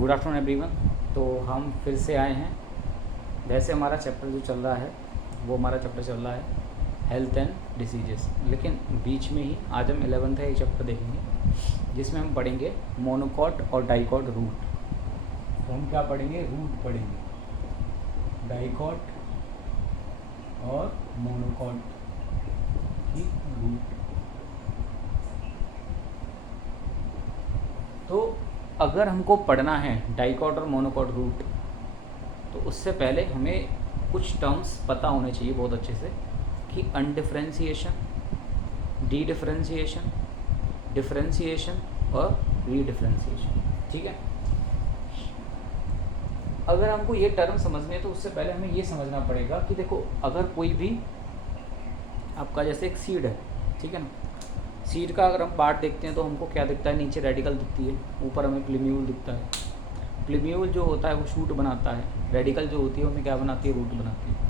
Good afternoon everyone. तो हम फिर से आए हैं। वैसे हमारा चैप्टर जो चल रहा है वो हमारा चैप्टर चल रहा है हेल्थ एंड डिसीजेस, लेकिन बीच में ही आज हम 11th का एक चैप्टर देखेंगे जिसमें हम पढ़ेंगे मोनोकॉट और डाइकॉट रूट। तो हम क्या पढ़ेंगे? रूट पढ़ेंगे, डाइकॉट और मोनोकॉट की रूट। तो अगर हमको पढ़ना है डाइकॉट और मोनोकॉट रूट तो उससे पहले हमें कुछ टर्म्स पता होने चाहिए बहुत अच्छे से कि अनडिफरेंशिएशन, डी डिफरेंशिएशन, डिफरेंशिएशन और रीडिफरेंशिएशन। ठीक है, अगर हमको ये टर्म समझने हैं तो उससे पहले हमें ये समझना पड़ेगा कि देखो, अगर कोई भी आपका जैसे एक सीड है, ठीक है ना, सीड का अगर हम पार्ट देखते हैं तो हमको क्या दिखता है? नीचे रेडिकल दिखती है, ऊपर हमें प्लीम्यूल दिखता है। प्लीम्यूल जो होता है वो शूट बनाता है, रेडिकल जो होती है वो हमें क्या बनाती है? रूट बनाती है।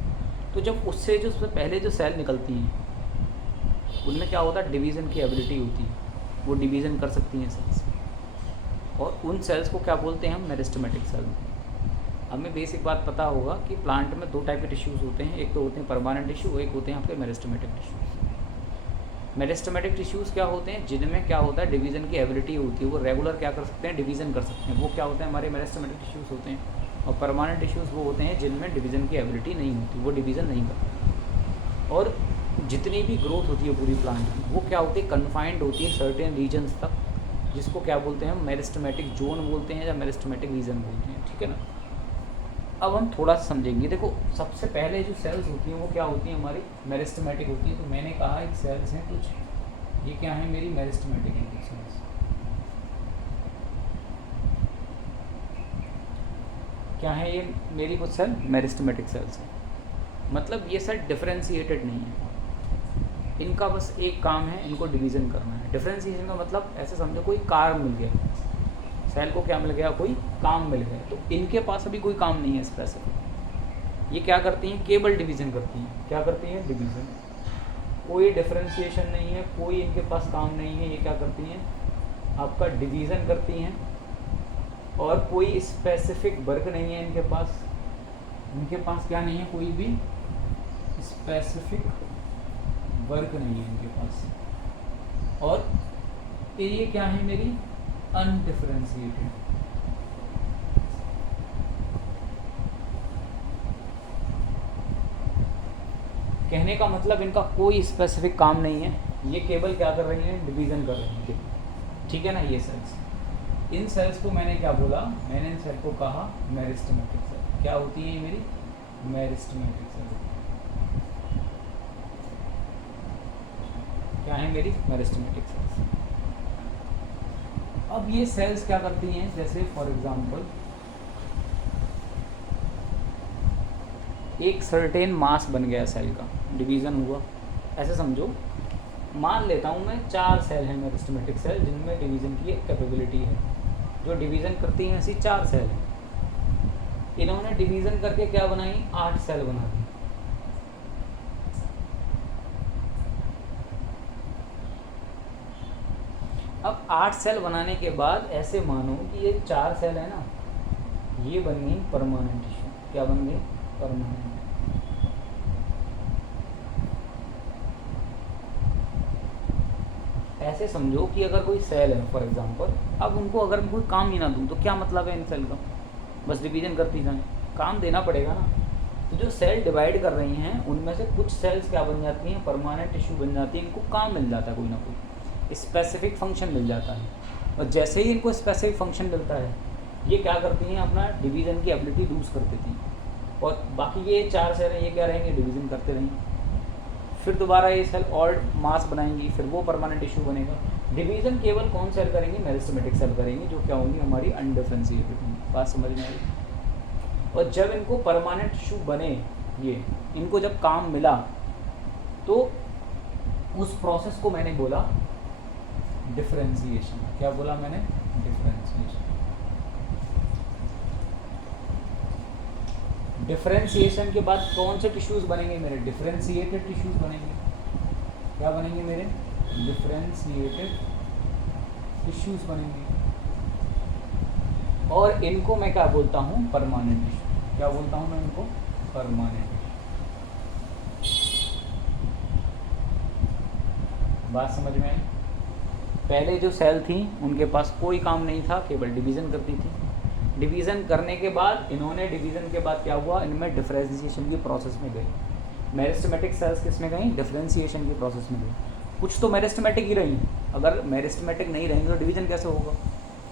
तो जब उससे जो उससे पहले जो सेल निकलती हैं उनमें क्या होता है? डिवीज़न की एबिलिटी होती है, वो डिवीज़न कर सकती हैं सेल्स, और उन सेल्स को क्या बोलते हैं हम? Meristematic cell. हमें बेसिक बात पता होगा कि प्लांट में दो टाइप के टिश्यूज़ होते हैं, एक तो होते हैं परमानेंट टिश्यू, एक होते हैं आपके मेरिस्टेमेटिक टिश्यूज़। मेरिस्टेमेटिक टिश्यूज़ क्या होते हैं? जिनमें क्या होता है? डिवीज़न की एबिलिटी होती है, वो रेगुलर क्या कर सकते हैं? डिवीज़न कर सकते हैं। वो क्या होते हैं? हमारे मेरिस्टेमेटिक टिश्यूज़ होते हैं। और परमानेंट टिश्यूज़ वो होते हैं जिनमें डिवीज़न की एबिलिटी नहीं होती, वो डिवीज़न नहीं करते। और जितनी भी ग्रोथ होती है पूरी प्लांट की, वो क्या होती है? कन्फाइंड होती है सर्टेन रीजन्स तक, जिसको क्या बोलते हैं? मेरिस्टेमेटिक जोन बोलते हैं या मेरिस्टेमेटिक रीजन बोलते हैं। ठीक है ना। अब हम थोड़ा सा समझेंगे। देखो, सबसे पहले जो सेल्स होती हैं वो क्या होती हैं? हमारी मेरिस्टेमेटिक होती है। तो मैंने कहा एक सेल्स हैं कुछ, ये क्या है? मेरी मेरिस्टेमेटिक है कुछ सेल्स। क्या है ये? मेरी कुछ सेल मेरिस्टेमेटिक सेल्स है। मतलब ये सेल डिफरेंशिएटेड नहीं है, इनका बस एक काम है, इनको डिवीज़न करना है। डिफरेंशिएशन का मतलब ऐसे समझो कोई काम मिल गया, सेल को क्या मिल गया? कोई काम मिल गया। तो इनके पास अभी कोई काम नहीं है स्पेसिफिक। ये क्या करती हैं? केवल डिवीज़न करती हैं। क्या करती हैं? डिवीज़न। कोई डिफरेंशिएशन नहीं है, कोई इनके पास काम नहीं है। ये क्या करती हैं? आपका डिवीज़न करती हैं। और कोई स्पेसिफिक वर्क नहीं है इनके पास। इनके पास क्या नहीं है? कोई भी स्पेसिफिक वर्क नहीं है इनके पास। और ये क्या है? मेरी अनडिफरेंशिएटेड। कहने का मतलब इनका कोई स्पेसिफिक काम नहीं है, ये केवल क्या कर रही हैं? डिवीज़न कर रही हैं। ठीक है ना। ये सेल्स, इन सेल्स को मैंने क्या बोला? मैंने इन सेल को कहा मेरिस्टेमेटिक सेल। क्या होती है ये मेरी? Meristematic cell. क्या है मेरी? Meristematic cells. अब ये सेल्स क्या करती हैं? जैसे फॉर एग्जांपल एक सर्टेन मास बन गया सेल का, डिवीज़न हुआ। ऐसे समझो, मान लेता हूँ मैं 4 सेल हैं मेरिस्टेमेटिक सेल जिनमें डिवीज़न की एक कैपेबिलिटी है, जो डिवीज़न करती हैं। ऐसी 4 सेल हैं। इन्होंने डिवीज़न करके क्या बनाई? 8 सेल बना दी। अब 8 सेल बनाने के बाद ऐसे मानो कि ये 4 सेल है ना, ये बन गई परमानेंट टिश्यू। क्या बन गई? परमानेंट। ऐसे समझो कि अगर कोई सेल है फॉर एग्जांपल, अब उनको अगर मैं कोई काम ही ना दूँ तो क्या मतलब है इन सेल का? बस डिवीज़न करती जाएँ, काम देना पड़ेगा ना। तो जो सेल डिवाइड कर रही हैं उनमें से कुछ सेल्स क्या बन जाती हैं? परमानेंट टिश्यू बन जाती है। इनको काम मिल जाता है, कोई ना कोई स्पेसिफिक फंक्शन मिल जाता है। और जैसे ही इनको स्पेसिफिक फंक्शन मिलता है, ये क्या करती हैं? अपना डिवीज़न की एबिलिटी लूज़ कर देती हैं। और बाकी ये 4 सेल हैं, ये क्या रहेंगे? डिवीज़न करते रहेंगे। फिर दोबारा ये सेल और मास बनाएंगी, फिर वो परमानेंट टिश्यू बनेगा। डिवीज़न केवल कौन सेल करेंगे? मेरिस्टेमेटिक सेल करेंगी, जो क्या होंगी? हमारी अनडिफरेंशिएटेड होंगी। बात समझ में आई? और जब इनको परमानेंट टिश्यू बने, ये इनको जब काम मिला, तो उस प्रोसेस को मैंने बोला डिफरेंशिएशन। क्या बोला मैंने? डिफरेंशिएशन। डिफरेंशिएशन के बाद कौन से टिश्यूज़ बनेंगे मेरे? डिफरेंशिएटेड टिश्यूज़ बनेंगे। क्या बनेंगे मेरे? डिफरेंशिएटेड टिश्यूज़ बनेंगे। और इनको मैं क्या बोलता हूँ, परमानेंट टिश्यू। क्या बोलता हूँ मैं इनको, परमानेंट। बात समझ में आई? पहले जो सेल थी उनके पास कोई काम नहीं था, केवल डिवीज़न करती थी। डिवीज़न करने के बाद इन्होंने, डिवीज़न के बाद क्या हुआ, इनमें डिफरेंशिएशन की प्रोसेस में गई। मेरिस्टेमेटिक सेल्स किस में गई, डिफरेंशिएशन की प्रोसेस में गई। कुछ तो मेरिस्टेमेटिक ही रही, अगर मेरिस्टेमेटिक नहीं रहेंगे तो डिवीज़न कैसे होगा,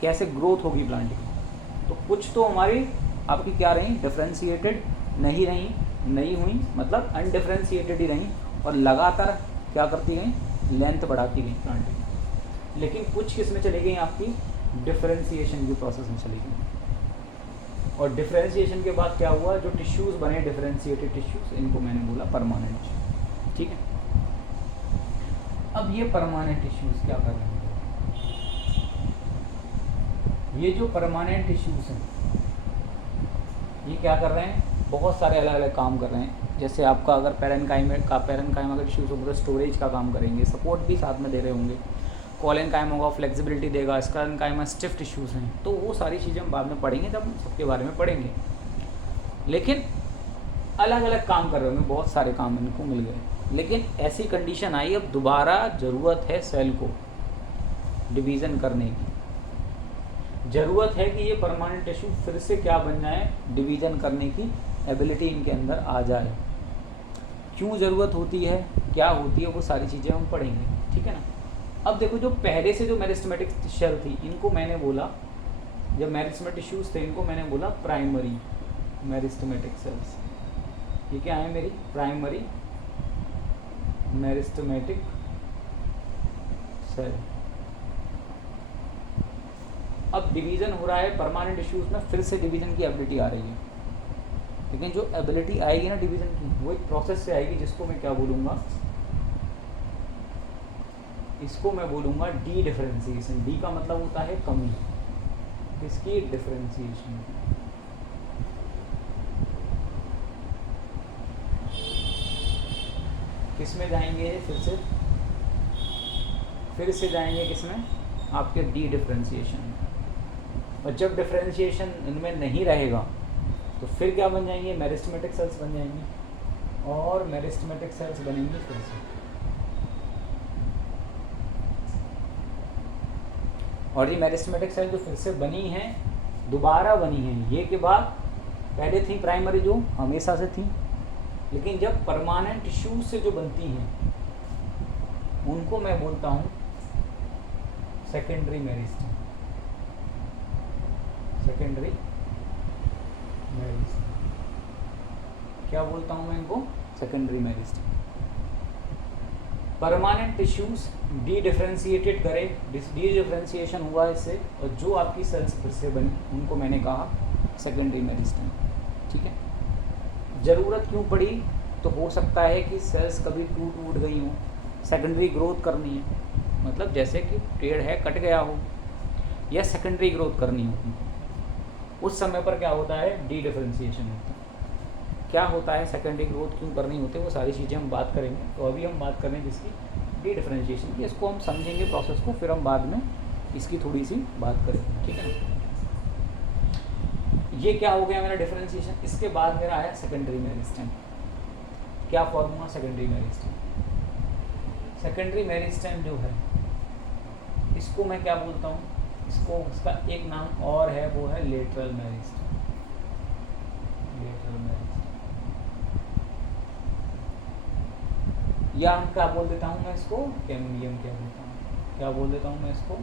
कैसे ग्रोथ होगी प्लांट की। तो कुछ तो हमारी आपकी क्या रही, डिफरेंशिएटेड नहीं रही, नहीं हुई, मतलब अनडिफरेंशिएटेड ही रही, और लगातार क्या करती गई, लेंथ बढ़ाती गई प्लांट की। लेकिन कुछ किस में चली गई, आपकी डिफरेंशिएशन की प्रोसेस में चली गई। और डिफरेंशिएशन के बाद क्या हुआ, जो टिश्यूज़ बने डिफरेंशिएटेड टिश्यूज़, इनको मैंने बोला परमानेंट। ठीक है, अब ये परमानेंट टिश्यूज़ क्या कर रहे हैं, ये जो परमानेंट टिश्यूज़ हैं ये क्या कर रहे हैं, बहुत सारे अलग अलग काम कर रहे हैं। जैसे आपका अगर पैरेन्काइमा का टिश्यूज़ होगा तो स्टोरेज का काम करेंगे, सपोर्ट भी साथ में दे रहे होंगे। कोलेनकाइमा होगा, फ्लेक्सिबिलिटी देगा। स्क्लेरेनकाइमा स्टिफ टिश्यूज़ हैं। तो वो सारी चीज़ें हम बाद में पढ़ेंगे, जब हम सबके बारे में पढ़ेंगे। लेकिन अलग अलग काम कर रहे होंगे, बहुत सारे काम इनको मिल गए। लेकिन ऐसी कंडीशन आई, अब दोबारा ज़रूरत है सेल को डिवीज़न करने की। ज़रूरत है कि ये परमानेंट टिश्यू फिर से क्या बन जाए, डिवीज़न करने की एबिलिटी इनके अंदर आ जाए। क्यों ज़रूरत होती है, क्या होती है, वो सारी चीज़ें हम पढ़ेंगे। ठीक है ना। अब देखो, जो पहले से जो मेरिस्टेमेटिक सेल थी, इनको मैंने बोला, जब मेरिस्टेमेटिक टिश्यूज़ थे इनको मैंने बोला प्राइमरी मेरिस्टेमेटिक सेल्स। ये क्या है मेरी, प्राइमरी मेरिस्टेमेटिक सेल। अब डिवीज़न हो रहा है परमानेंट टिश्यूज़ में, फिर से डिवीज़न की एबिलिटी आ रही है। लेकिन जो एबिलिटी आएगी ना डिवीज़न की, वो एक प्रोसेस से आएगी, जिसको मैं क्या बोलूँगा, इसको मैं बोलूँगा डी डिफरेंशिएशन। डी का मतलब होता है कमी, इसकी डिफरेंशिएशन। किस में जाएंगे, फिर से जाएंगे किसमें, आपके डी डिफरेंशिएशन। और जब डिफरेंशिएशन इनमें नहीं रहेगा तो फिर क्या बन जाएंगे, मेरिस्टेमेटिक सेल्स बन जाएंगे, और मेरिस्टेमेटिक सेल्स बनेंगी फिर से। और ये मेरिस्टेमेटिक सेल जो फिर से बनी हैं, दोबारा बनी हैं, ये के बाद पहले थी प्राइमरी जो हमेशा से थी, लेकिन जब परमानेंट टिश्यूज से जो बनती हैं उनको मैं बोलता हूँ सेकेंडरी मेरिस्टेम। सेकेंडरी मेरिस्टेम क्या बोलता हूँ मैं इनको, secondary meristem. Permanent tissues D differentiated करे, डी डिफरेंशिएशन हुआ इससे, और जो आपकी सेल्स फिर से बनी उनको मैंने कहा सेकेंडरी मेरिस्टेम। ठीक है। ज़रूरत क्यों पड़ी, तो हो सकता है कि सेल्स कभी टूट गई हों, सेकेंडरी ग्रोथ करनी है, मतलब जैसे कि पेड़ है कट गया हो, या सेकेंडरी ग्रोथ करनी होगी, उस समय पर क्या होता है, डी डिफरेंशिएशन होता है। क्या होता है, सेकेंडरी ग्रोथ क्यों करनी होती है, वो सारी चीज़ें हम बात करेंगे। तो अभी हम बात करें जिसकी, डी डिफरेंशिएशन की। इसको हम समझेंगे प्रोसेस को, फिर हम बाद में इसकी थोड़ी सी बात करेंगे। ठीक है ना। ये क्या हो गया मेरा डिफरेंशिएशन। इसके बाद मेरा आया सेकेंडरी मेरिस्टेम। क्या formula, secondary meristem. Secondary meristem जो है, इसको मैं क्या बोलता हूँ, इसको, इसका एक नाम और है, वो है लेटरल मेरिस्टेम। लेटरल मेरिस्टेम, या हम क्या बोल देता हूँ मैं इसको, कैम्बियम क्या बोलता हूँ, क्या बोल देता हूँ मैं इसको,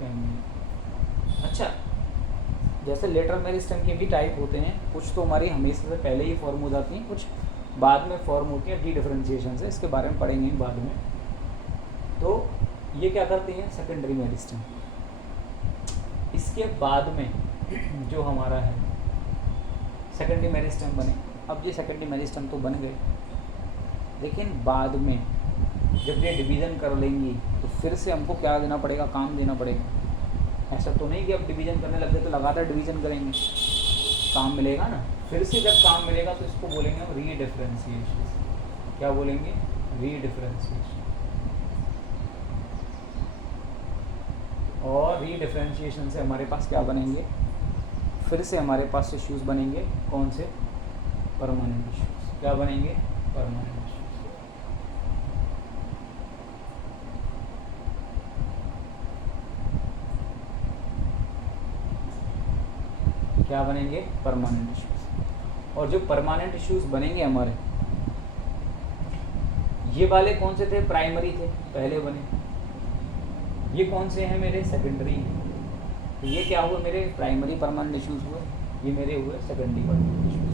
कैम्बियम। अच्छा, जैसे लेटरल मेरिस्टेम के भी टाइप होते हैं, कुछ तो हमारी हमेशा से पहले ही फॉर्म हो जाती हैं, कुछ बाद में फॉर्म होती हैं डी डिफरेंशिएशन से। इसके बारे में पढ़ेंगे बाद में। तो ये क्या करती हैं, सेकेंडरी मेरिस्टेम। इसके बाद में जो हमारा है सेकेंडरी मेरिस्टेम बने। अब ये सेकेंडरी मेरिस्टेम तो बन गए, लेकिन बाद में जब ये डिवीज़न कर लेंगी तो फिर से हमको क्या देना पड़ेगा, काम देना पड़ेगा। ऐसा तो नहीं कि अब डिवीज़न करने लग गए तो लगातार डिवीज़न करेंगे, काम मिलेगा ना। फिर से जब काम मिलेगा तो इसको बोलेंगे हम रीडिफरेंशिएशन। क्या बोलेंगे, रीडिफरेंशिएशन। और रीडिफरेंशिएशन से हमारे पास क्या बनेंगे, फिर से हमारे पास टिश्यूज़ बनेंगे, कौन से? Permanent tissues. क्या बनेंगे? Permanent tissues. क्या बनेंगे? Permanent tissues. और जो परमानेंट टिश्यूज़ बनेंगे हमारे, ये वाले कौन से थे? प्राइमरी थे, पहले बने। ये कौन से हैं मेरे? सेकेंडरी हैं। तो ये क्या हुए मेरे? प्राइमरी परमानेंट टिश्यूज़ हुए, ये मेरे हुए सेकेंडरी परमानेंट टिश्यूज़।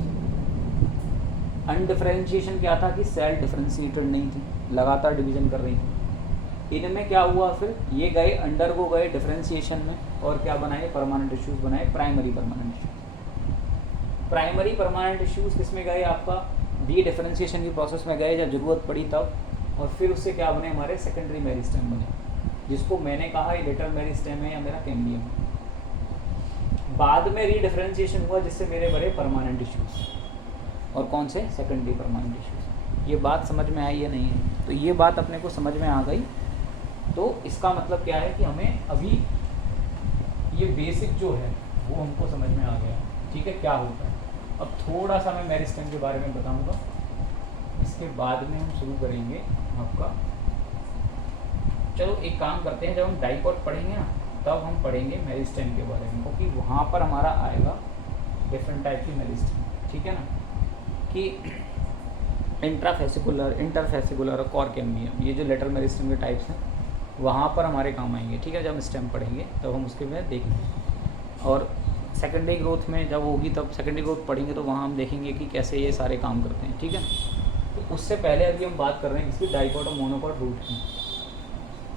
अनडिफरेंशिएशन क्या था कि सेल डिफरेंशिएटेड नहीं थी, लगातार डिवीजन कर रही थी। इनमें क्या हुआ फिर? ये गए अंडरगो गए डिफरेंशिएशन में, और क्या बनाए? परमानेंट टिश्यूज़ बनाए, primary permanent tissues. Primary permanent tissues किस में गए? आपका डी डिफरेंशिएशन की प्रोसेस में गए जब ज़रूरत पड़ी तब, और फिर उससे क्या बने? हमारे सेकेंडरी मेरिस्टेम बने, जिसको मैंने कहा ये लिटिल मेरिस्टेम है या मेरा कैम्बियम है। बाद में रीडिफरेंशिएशन हुआ जिससे मेरे बड़े परमानेंट टिश्यूज़, और कौन से? Secondary permanent tissues. ये बात समझ में आई या नहीं है? तो ये बात अपने को समझ में आ गई। तो इसका मतलब क्या है कि हमें अभी ये बेसिक जो है वो हमको समझ में आ गया, ठीक है, क्या होता है। अब थोड़ा सा मैं मेरिस्टेम के बारे में बताऊंगा, इसके बाद में हम शुरू करेंगे आपका। चलो एक काम करते हैं, जब हम डाइकोट पढ़ेंगे ना तब हम पढ़ेंगे मेरिस्टेम के बारे में, क्योंकि वहाँ पर हमारा आएगा डिफरेंट टाइप की मेरिस्टेम, ठीक है ना, कि इंट्राफेसिकुलर, इंटरफेसिकुलर और कोर कैम्बियम, ये जो लेटरल मेरिस्टेम के टाइप्स हैं वहाँ पर हमारे काम आएंगे, ठीक है। जब हम स्टेम पढ़ेंगे तब हम उसके में देखेंगे, और सेकेंडरी ग्रोथ में जब होगी तब सेकेंडरी ग्रोथ पढ़ेंगे तो वहाँ हम देखेंगे कि कैसे ये सारे काम करते हैं, ठीक है। तो उससे पहले अभी हम बात कर रहे हैं इसकी डाइकोट और मोनोकोट रूट की।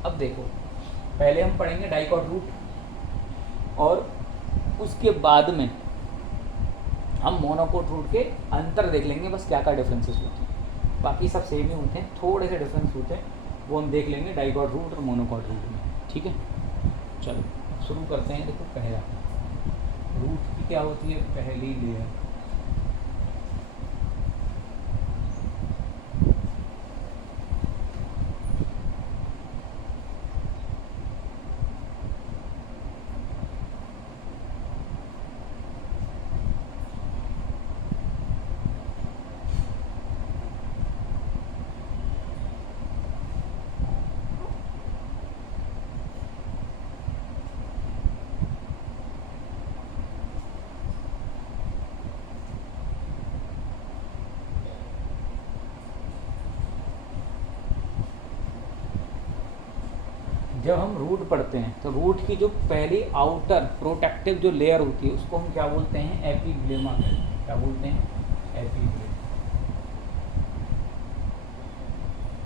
अब देखो, पहले हम पढ़ेंगे डाइकोट रूट, और उसके बाद में हम मोनोकोट रूट के अंतर देख लेंगे, बस क्या क्या डिफरेंसेस होते हैं। बाकी सब सेम ही होते हैं, थोड़े से डिफरेंस होते हैं, वो हम देख लेंगे डाइकोट रूट और मोनोकोट रूट में, ठीक है। चलो शुरू करते हैं। देखो पहला रूट की क्या होती है? पहली लेयर। जब हम रूट पढ़ते हैं तो रूट की जो पहली आउटर प्रोटेक्टिव जो लेयर होती है उसको हम क्या बोलते हैं? एपिग्लेमा कहते हैं। क्या बोलते हैं? एपिग्लेमा।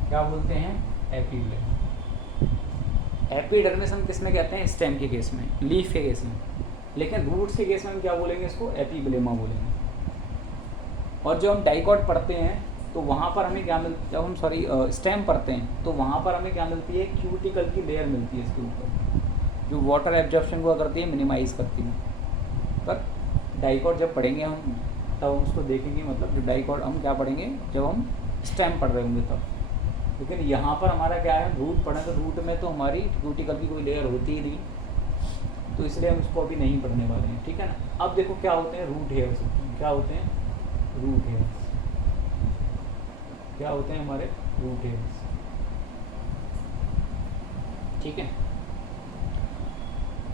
क्या बोलते हैं? एपिग्लेमा। एपिडर्मिस हम किस में कहते हैं? स्टेम के केस में, लीफ के केस में, लेकिन रूट्स के केस में हम क्या बोलेंगे? इसको एपिग्लेमा बोलेंगे। और जो हम डाइकोट पढ़ते हैं तो वहाँ पर हमें क्या मिलता है? जब हम स्टेम पढ़ते हैं तो वहाँ पर हमें क्या मिलती है? क्यूटिकल की लेयर मिलती है इसके ऊपर, जो वाटर एब्जॉर्प्शन को करती है, मिनिमाइज़ करती है। पर डाइकोट जब पढ़ेंगे हम तब हम उसको देखेंगे, मतलब जो डाइकोट हम क्या पढ़ेंगे जब हम स्टेम पढ़ रहे होंगे तब। लेकिन यहाँ पर हमारा क्या है? रूट पढ़ें तो रूट में तो हमारी क्यूटिकल की कोई लेयर होती ही नहीं, तो इसलिए हम उसको अभी नहीं पढ़ने वाले हैं, ठीक है ना। अब देखो क्या होते हैं? रूट हेयर्स होते हैं। क्या होते हैं? Root hairs. क्या होते हैं हमारे? रूट हेयर्स, ठीक है।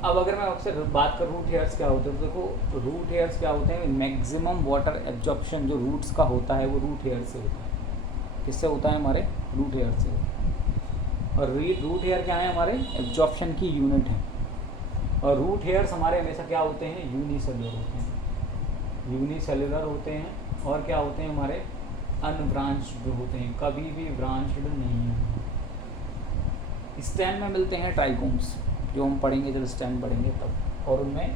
अब अगर मैं आपसे बात करूँ रूट हेयर्स क्या होते हैं, तो देखो रूट हेयर्स क्या होते हैं? मैक्सिमम वाटर एब्जॉर्प्शन जो रूट्स का होता है वो रूट हेयर से होता है। किससे होता है? हमारे रूट हेयर से होता है। और रूट हेयर क्या है? हमारे एब्जॉर्प्शन की यूनिट है। और रूट हेयर्स हमारे हमेशा क्या होते हैं? यूनिसेलुलर होते हैं। यूनिसेलुलर होते हैं और क्या होते हैं? हमारे अनब्रांच्ड होते हैं, कभी भी ब्रांच्ड नहीं है। स्टेम में मिलते हैं ट्राइकोम्स, जो हम पढ़ेंगे जब स्टेम पढ़ेंगे तब, और उनमें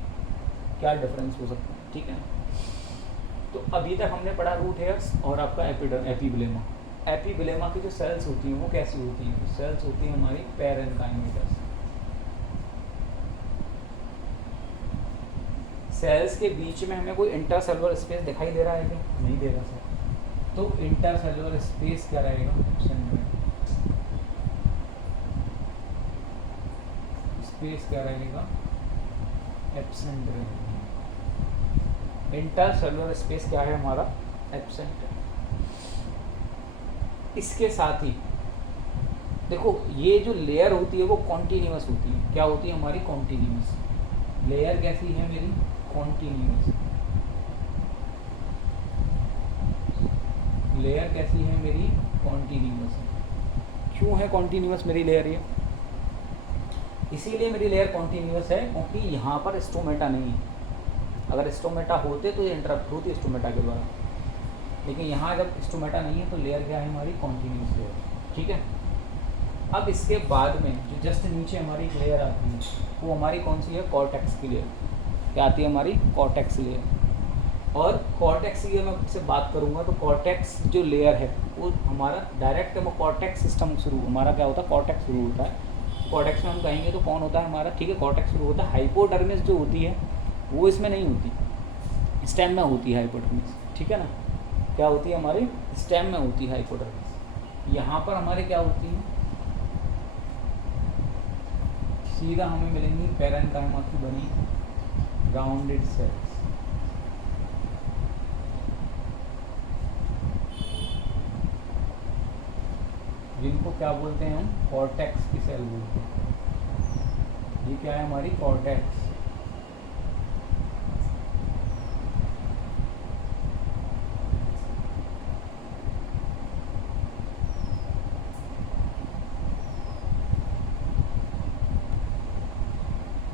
क्या डिफरेंस हो सकता है, ठीक है। तो अभी तक हमने पढ़ा रूट हेयर्स और आपका एपिग्लेमा। एपिग्लेमा की जो सेल्स होती हैं वो कैसी होती हैं? तो सेल्स होती हैं हमारी पैरेन्काइमेटस। सेल्स के बीच में हमें कोई इंटरसेलुलर स्पेस दिखाई दे रहा है क्या? नहीं दे रहा सर। तो इंटरसेलुलर स्पेस क्या रहेगा? स्पेस क्या रहेगा? एब्सेंट रहेगा। इंटरसेलुलर स्पेस क्या है हमारा, एब्सेंट है। इसके साथ ही देखो ये जो लेयर होती है वो कॉन्टिन्यूस होती है। क्या होती है हमारी, कॉन्टिन्यूस। लेयर कैसी है मेरी, कॉन्टिन्यूस। लेयर कैसी है मेरी, कॉन्टिन्यूस। क्यों है कॉन्टिन्यूस मेरी लेयर ये, इसीलिए मेरी लेयर कॉन्टिन्यूस है क्योंकि यहाँ पर स्टोमेटा नहीं है। अगर स्टोमेटा होते तो ये इंटरप्ट होती स्टोमेटा के द्वारा, लेकिन यहाँ जब स्टोमेटा नहीं है तो लेयर क्या है हमारी, कॉन्टिन्यूस लेयर। ठीक है। अब इसके बाद में जो जस्ट नीचे हमारी एक लेयर आती है वो हमारी कौन सी है, कॉर्टेक्स की लेयर। क्या आती है हमारी, कॉर्टेक्स लेयर। और कॉर्टेक्स की मैं आपसे बात करूँगा तो कॉर्टेक्स जो लेयर है वो हमारा डायरेक्ट वो कॉर्टेक्स सिस्टम शुरू, हमारा क्या होता है, कॉर्टेक्स शुरू होता है। कॉर्टेक्स में हम कहेंगे तो कौन होता है हमारा, ठीक है, कॉर्टेक्स शुरू होता है। हाइपोडर्मिस जो होती है वो इसमें नहीं होती, स्टेम में होती है हाइपोडर्मिस। ठीक है ना, क्या होती है हमारी, स्टेम में होती है हाइपोडर्मिस। यहाँ पर हमारे क्या होती है, सीधा हमें मिलेंगी पैरेन्काइमा की बनी राउंडेड सेल्स। जिनको क्या बोलते हैं हम, कॉर्टेक्स की सेल बोलते हैं। ये क्या है हमारी, कॉर्टेक्स।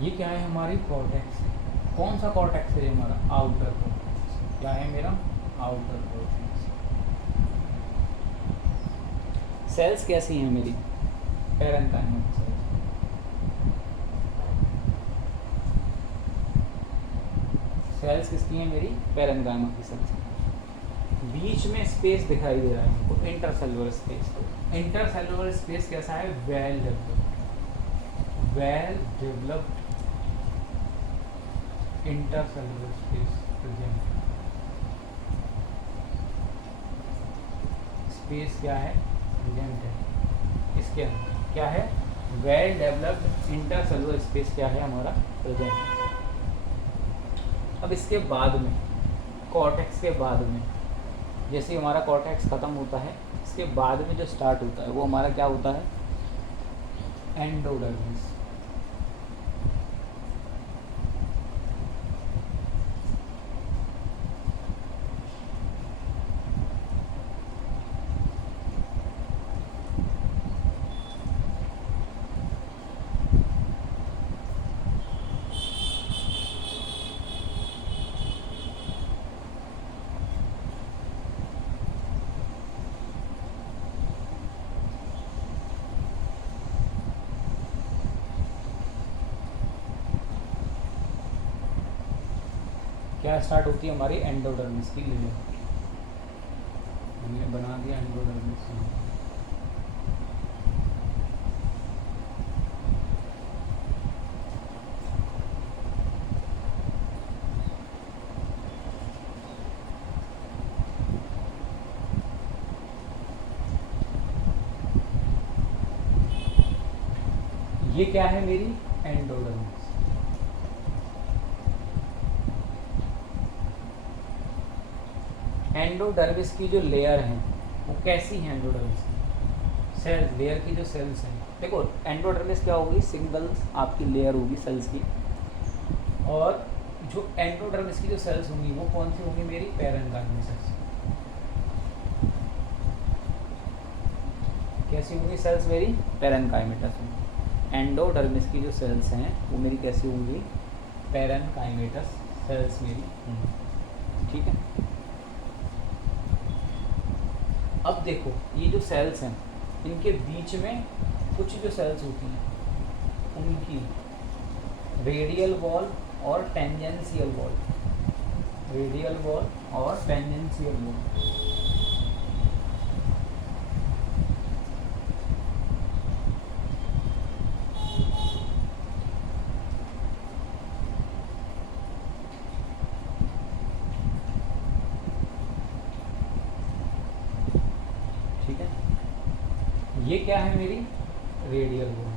ये क्या है हमारी, कॉर्टेक्स। कौन सा कॉर्टेक्स है हमारा, आउटर कॉर्टेक्स। क्या है मेरा, आउटर कॉर्टेक्स। सेल्स कैसी हैं मेरी, पैरेन्काइमा की सेल्स। सेल्स किसकी हैं मेरी, पैरेन्काइमा की सेल्स। बीच में स्पेस दिखाई दे रहा है हमको, इंटरसेलुलर स्पेस। इंटरसेलुलर स्पेस कैसा है, well developed. Well developed intercellular space present. Space क्या है, प्रेजेंट है इसके अंदर। क्या है, वेल डेवलप्ड इंटरसेलुलर स्पेस क्या है हमारा, प्रेजेंट। अब इसके बाद में, कॉर्टेक्स के बाद में, जैसे हमारा कॉर्टेक्स ख़त्म होता है इसके बाद में जो स्टार्ट होता है वो हमारा क्या होता है, एंडोडर्मिस। क्या स्टार्ट होती है हमारी, एंडोडर्मिस की लेयर। हमने बना दिया एंडोडर्मिस। ये क्या है मेरी, एंडोडर्मिस। एंडोडर्मिस की जो लेयर है वो कैसी है, एंडोडर्मिस की सेल्स, लेयर की जो सेल्स हैं। देखो एंडोडर्मिस क्या होगी, सिंगल आपकी लेयर होगी सेल्स की। और जो एंडोडर्मिस की जो सेल्स होंगी वो कौन सी होंगी मेरी, पैरेन्काइमा सेल्स। कैसी होंगी सेल्स मेरी, पैरेन्काइमेटस होंगी। एंडोडर्मिस की जो सेल्स हैं वो मेरी कैसी होंगी, पैरेन्काइमेटस सेल्स मेरी होंगी। ठीक है। अब देखो ये जो सेल्स हैं इनके बीच में कुछ जो सेल्स होती हैं उनकी रेडियल वॉल और टेंजेंशियल वॉल, रेडियल वॉल और टेंजेंशियल वॉल। ठीक है, ये क्या है मेरी, रेडियल वॉल।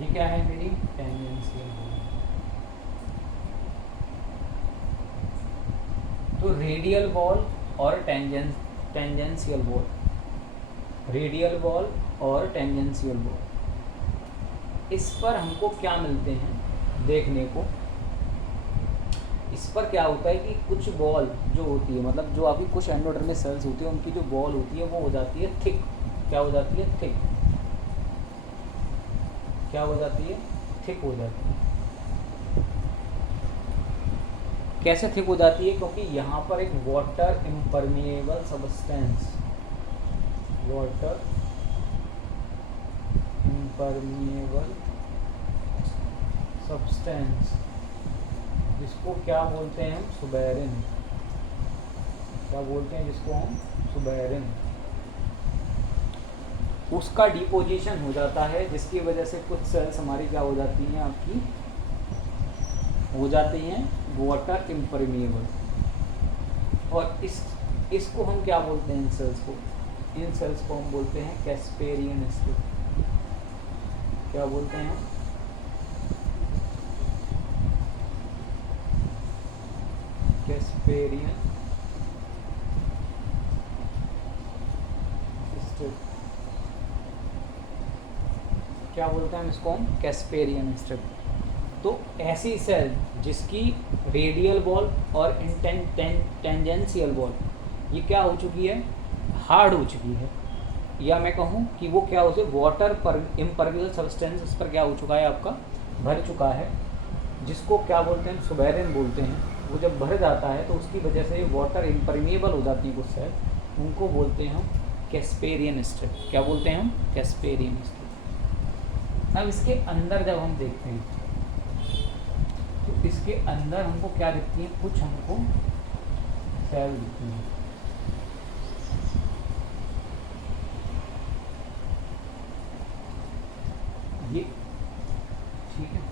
ये क्या है मेरी, टेंजेंशियल वॉल। तो रेडियल वॉल और टेंजेंशियल वॉल, रेडियल वॉल और टेंजेंशियल वॉल, इस पर हमको क्या मिलते हैं देखने को। इस पर क्या होता है कि कुछ वॉल जो होती है, मतलब जो आपकी कुछ एंडोडर्मिस सेल्स होती है, उनकी जो वॉल होती है वो हो जाती है थिक। क्या हो जाती है? थिक। क्या हो जाती है? थिक हो जाती है। कैसे थिक हो जाती है? क्योंकि यहाँ पर एक water impermeable substance, water impermeable substance, जिसको क्या बोलते हैं हम? सुबेरिन। क्या बोलते हैं जिसको हम? सुबेरिन। उसका डिपोजिशन हो जाता है, जिसकी वजह से कुछ सेल्स हमारी क्या हो जाती हैं? आपकी हो जाती हैं वाटर इम्परमिएबल। और इसको हम क्या बोलते हैं? इन सेल्स को, इन सेल्स को हम बोलते हैं कैस्पेरियन स्ट्रिप। क्या बोलते हैं? Casparian strip. क्या बोलते हैं हम इसको? हम कैस्पेरियन स्ट्रिप। तो ऐसी सेल जिसकी रेडियल वॉल और टेंजेंशियल वॉल ये क्या हो चुकी है? हार्ड हो चुकी है, या मैं कहूँ कि वो क्या हो, वाटर पर इम्परमिएबल सब्सटेंस उस पर क्या हो चुका है? आपका भर चुका है, जिसको क्या बोलते हैं? सुबेरिन बोलते हैं। वो जब भर जाता है तो उसकी वजह से वाटर इम्परमिएबल हो जाती है कुछ सेल, उनको बोलते हैं हम कैस्पेरियन स्ट्रिप। क्या बोलते हैं हम? Casparian strip. अब इसके अंदर जब हम देखते हैं तो इसके अंदर हमको क्या दिखती है? कुछ हमको सेल दिखती हैं। ये ठीक है।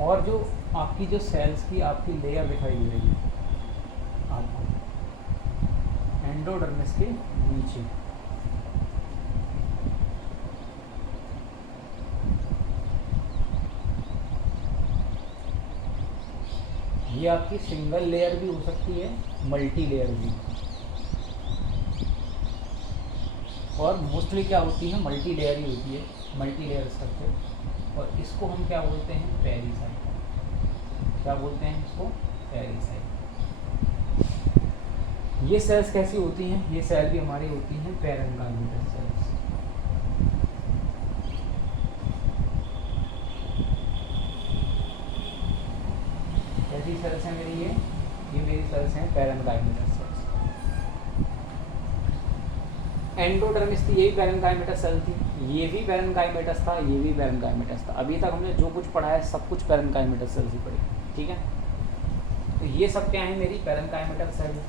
और जो आपकी जो सेल्स की आपकी लेयर दिखाई दे रही है आपको एंडोडर्मिस के नीचे, ये आपकी सिंगल लेयर भी हो सकती है, मल्टी लेयर भी। और मोस्टली क्या होती है? मल्टी लेयर ही होती है, मल्टी लेयर स्ट्रक्चर। और इसको हम क्या बोलते हैं? पेरिसाइट। क्या बोलते हैं इसको? पेरिसाइट। ये सेल्स कैसी होती हैं? ये सेल भी हमारी होती हैं पैरेन्काइमेटस सेल्स। कैसी सेल्स हैं मेरी? ये मेरी सेल्स हैं पैरेन्काइमेटस सेल्स। एंडोडर्मिस थी, यही पैरेन्काइमेटस सेल थी। ये भी पैरेन्काइमेटस था, ये भी पैरेन्काइमेटस था। अभी तक हमने जो कुछ पढ़ा है सब कुछ पैरेन्काइमेटस सेल्स ही पढ़ी, ठीक है। तो ये सब क्या है? मेरी पैरेन्काइमेटस सेल है।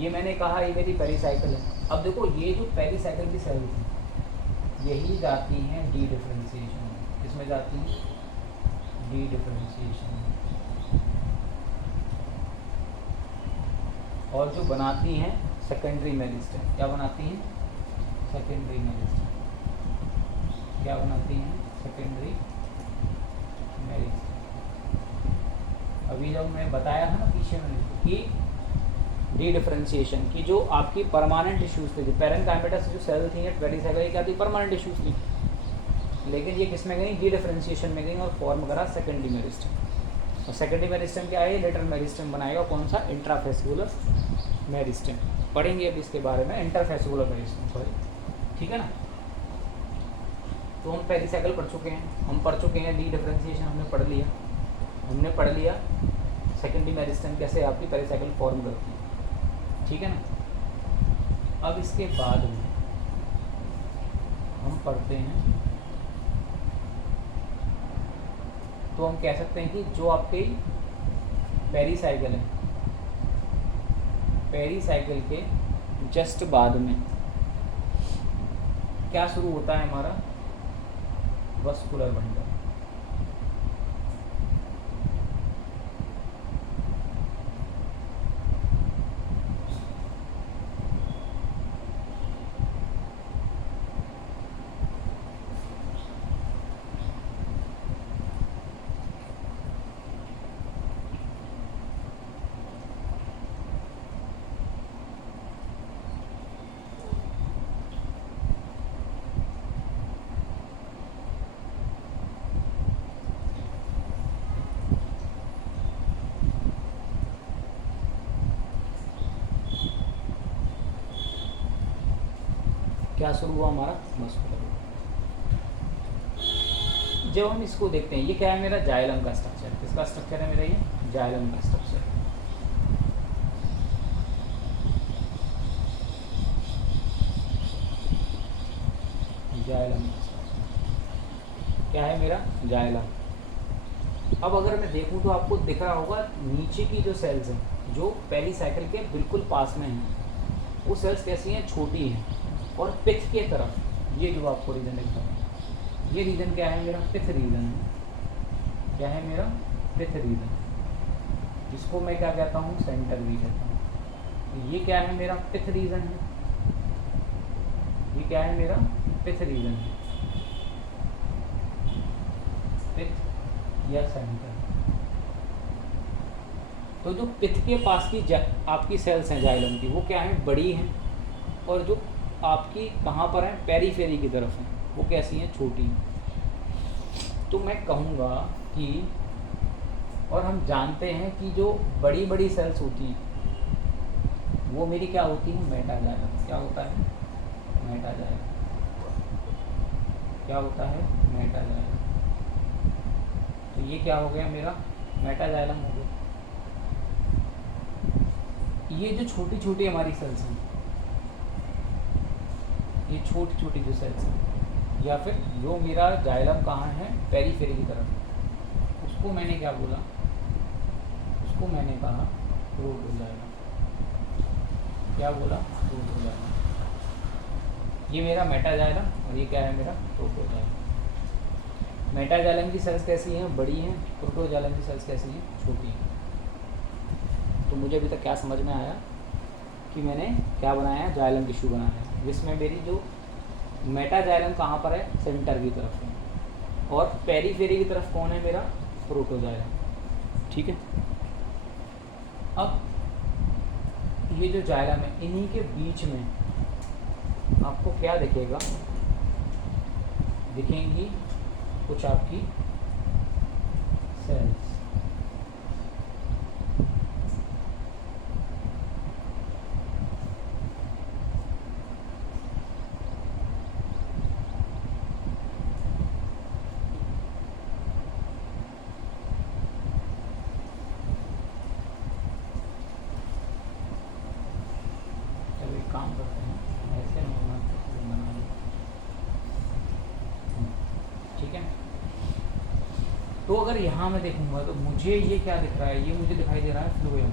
ये मैंने कहा ये मेरी पेरिसाइकिल है। अब देखो ये जो पेरिसाइकिल की सेल थी यही जाती हैं डी डिफरेंशिएशन में। इसमें जाती हैं डी डिफरेंशिएशन में, और जो बनाती हैं सेकेंडरी मेरिस्टेम। क्या बनाती हैं? Secondary meristem. क्या बनाती हैं? Secondary meristem. अभी जब मैं बताया था ना पीछे मैंने कि डी डिफरेंशिएशन की जो आपकी परमानेंट टिश्यूज थी, पैरेन्काइमेटस जो सेल थी पेरिसाइकिल क्या थी? परमानेंट टिश्यूज थी। लेकिन ये किस में गई? डी डिफरेंशिएशन में गई और फॉर्म करा सेकेंडरी मेरिस्टेम। और सेकेंडरी मेरिस्टेम क्या है? लेटर मेरिस्टेम बनाएगा। कौन सा? इंट्राफेस्कुलर मेरिस्टेम। पढ़ेंगे अभी इसके बारे में, इंटरफेस्कुलर मेरिस्टेम, सॉरी, ठीक है ना। तो हम पेरिसाइकिल पढ़ चुके हैं, हम पढ़ चुके हैं डी डिफरेंशिएशन हमने पढ़ लिया, हमने पढ़ लिया सेकेंडरी मेरिस्टेम कैसे आपकी पेरिसाइकिल फॉर्म करती है, ठीक है ना। अब इसके बाद में हम पढ़ते हैं, तो हम कह सकते हैं कि जो आपके पेरिसाइकिल है, पेरिसाइकिल के जस्ट बाद में क्या शुरू होता है? हमारा वस्कुलर बंडल। क्या शुरू हुआ हमारा? मस्कुलर। जब हम इसको देखते हैं, ये क्या है मेरा? जाइलम का स्ट्रक्चर। किसका स्ट्रक्चर है मेरा? ये जाइलम का स्ट्रक्चर। जाइलम का स्ट्रक्चर क्या है मेरा? जाइलम। अब अगर मैं देखूं तो आपको दिख रहा होगा नीचे की जो सेल्स हैं जो पहली साइकिल के बिल्कुल पास में हैं, वो सेल्स कैसी हैं? छोटी हैं। और पिथ के तरफ ये जो आपको रीजन दिख रहा है, ये रीजन क्या है मेरा? पिथ रीजन है। क्या है मेरा? पिथ रीजन, जिसको मैं क्या कहता हूँ? सेंटर भी कहता हूँ। तो ये क्या है मेरा? पिथ रीजन है। ये क्या है मेरा? पिथ रीजन है, पिथ या सेंटर। तो जो पिथ के पास की आपकी सेल्स हैं जाइलम की, वो क्या है? बड़ी हैं। और जो आपकी कहाँ पर हैं? पेरीफेरी की तरफ हैं, वो कैसी हैं? छोटी हैं। तो मैं कहूँगा कि, और हम जानते हैं कि जो बड़ी बड़ी सेल्स होती हैं वो मेरी क्या होती है? मेटाजाइलम। क्या होता है? मेटाजाइलम। क्या होता है? मेटाजाइलम। तो ये क्या हो गया मेरा? मेटाजाइलम हो गया। ये जो छोटी छोटी हमारी सेल्स हैं, ये छोटी छोटी जो सेल्स हैं, या फिर जो मेरा जाइलम कहाँ है? पेरीफेरी की तरफ, उसको मैंने क्या बोला? उसको मैंने कहा प्रोटोजाइलम। क्या बोला? प्रोटोजाइलम। ये मेरा मेटाजाइलम और ये क्या है मेरा? प्रोटोजाइलम। मेटाजाइलम की सेल्स कैसी हैं? बड़ी हैं। प्रोटोजाइलम की सेल्स कैसी हैं? छोटी हैं। तो मुझे अभी तक क्या समझ में आया कि मैंने क्या बनाया है? जाइलम टिश्यू बनाया है, जिसमें मेरी जो मेटाजाइलम कहाँ पर है? सेंटर की तरफ है। और पेरीफेरी की तरफ कौन है मेरा? प्रोटोजाइलम। ठीक है। अब ये जो जाइलम है, इन्हीं के बीच में आपको क्या दिखेगा? दिखेंगी कुछ आपकी सेल्स। चलो एक काम करते हैं, ऐसे नॉर्मल बना लो। ठीक है। तो अगर यहाँ मैं देखूंगा तो मुझे ये क्या दिख रहा है? ये मुझे दिखाई दे रहा है फ्लोएम।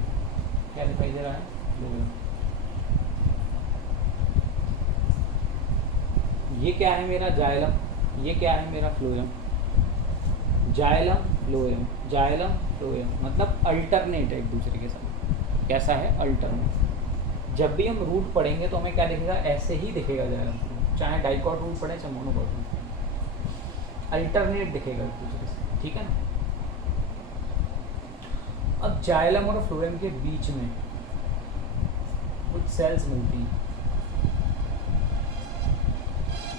क्या दिखाई दे रहा है? फ्लोएम। ये क्या है मेरा? जाइलम। ये क्या है मेरा? Phloem. Xylem phloem, xylem phloem, मतलब अल्टरनेट है एक दूसरे के साथ। कैसा है? अल्टरनेट। जब भी हम रूट पढ़ेंगे तो हमें क्या दिखेगा? ऐसे ही दिखेगा जाइलम फ्लोएम, चाहे डाइकॉट रूट पढ़े चाहे मोनोकॉट रूट पढ़े, अल्टरनेट दिखेगा एक दूसरे से। ठीक है ना। अब जाइलम और फ्लोएम के बीच में कुछ सेल्स मिलती हैं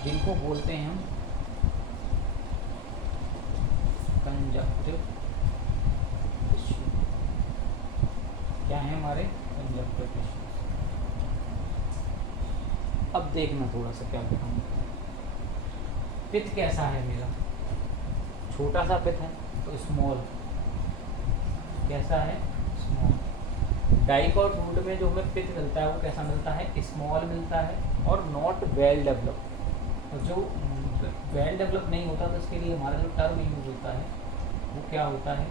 जिनको बोलते हैं हम कंजक्टिव टिश्यू। क्या है हमारे? Conjunctive tissue. अब देखना थोड़ा सा क्या बताऊँ। पिथ कैसा है मेरा? छोटा सा पिथ है, तो स्मॉल। कैसा है? स्मॉल। डाइकॉट रूट में जो हमें पिथ मिलता है वो कैसा मिलता है? स्मॉल मिलता है और नॉट वेल डेवलप्ड। और जो वेल डेवलप नहीं होता तो इसके लिए हमारा जो टर्म यूज होता है वो क्या होता है?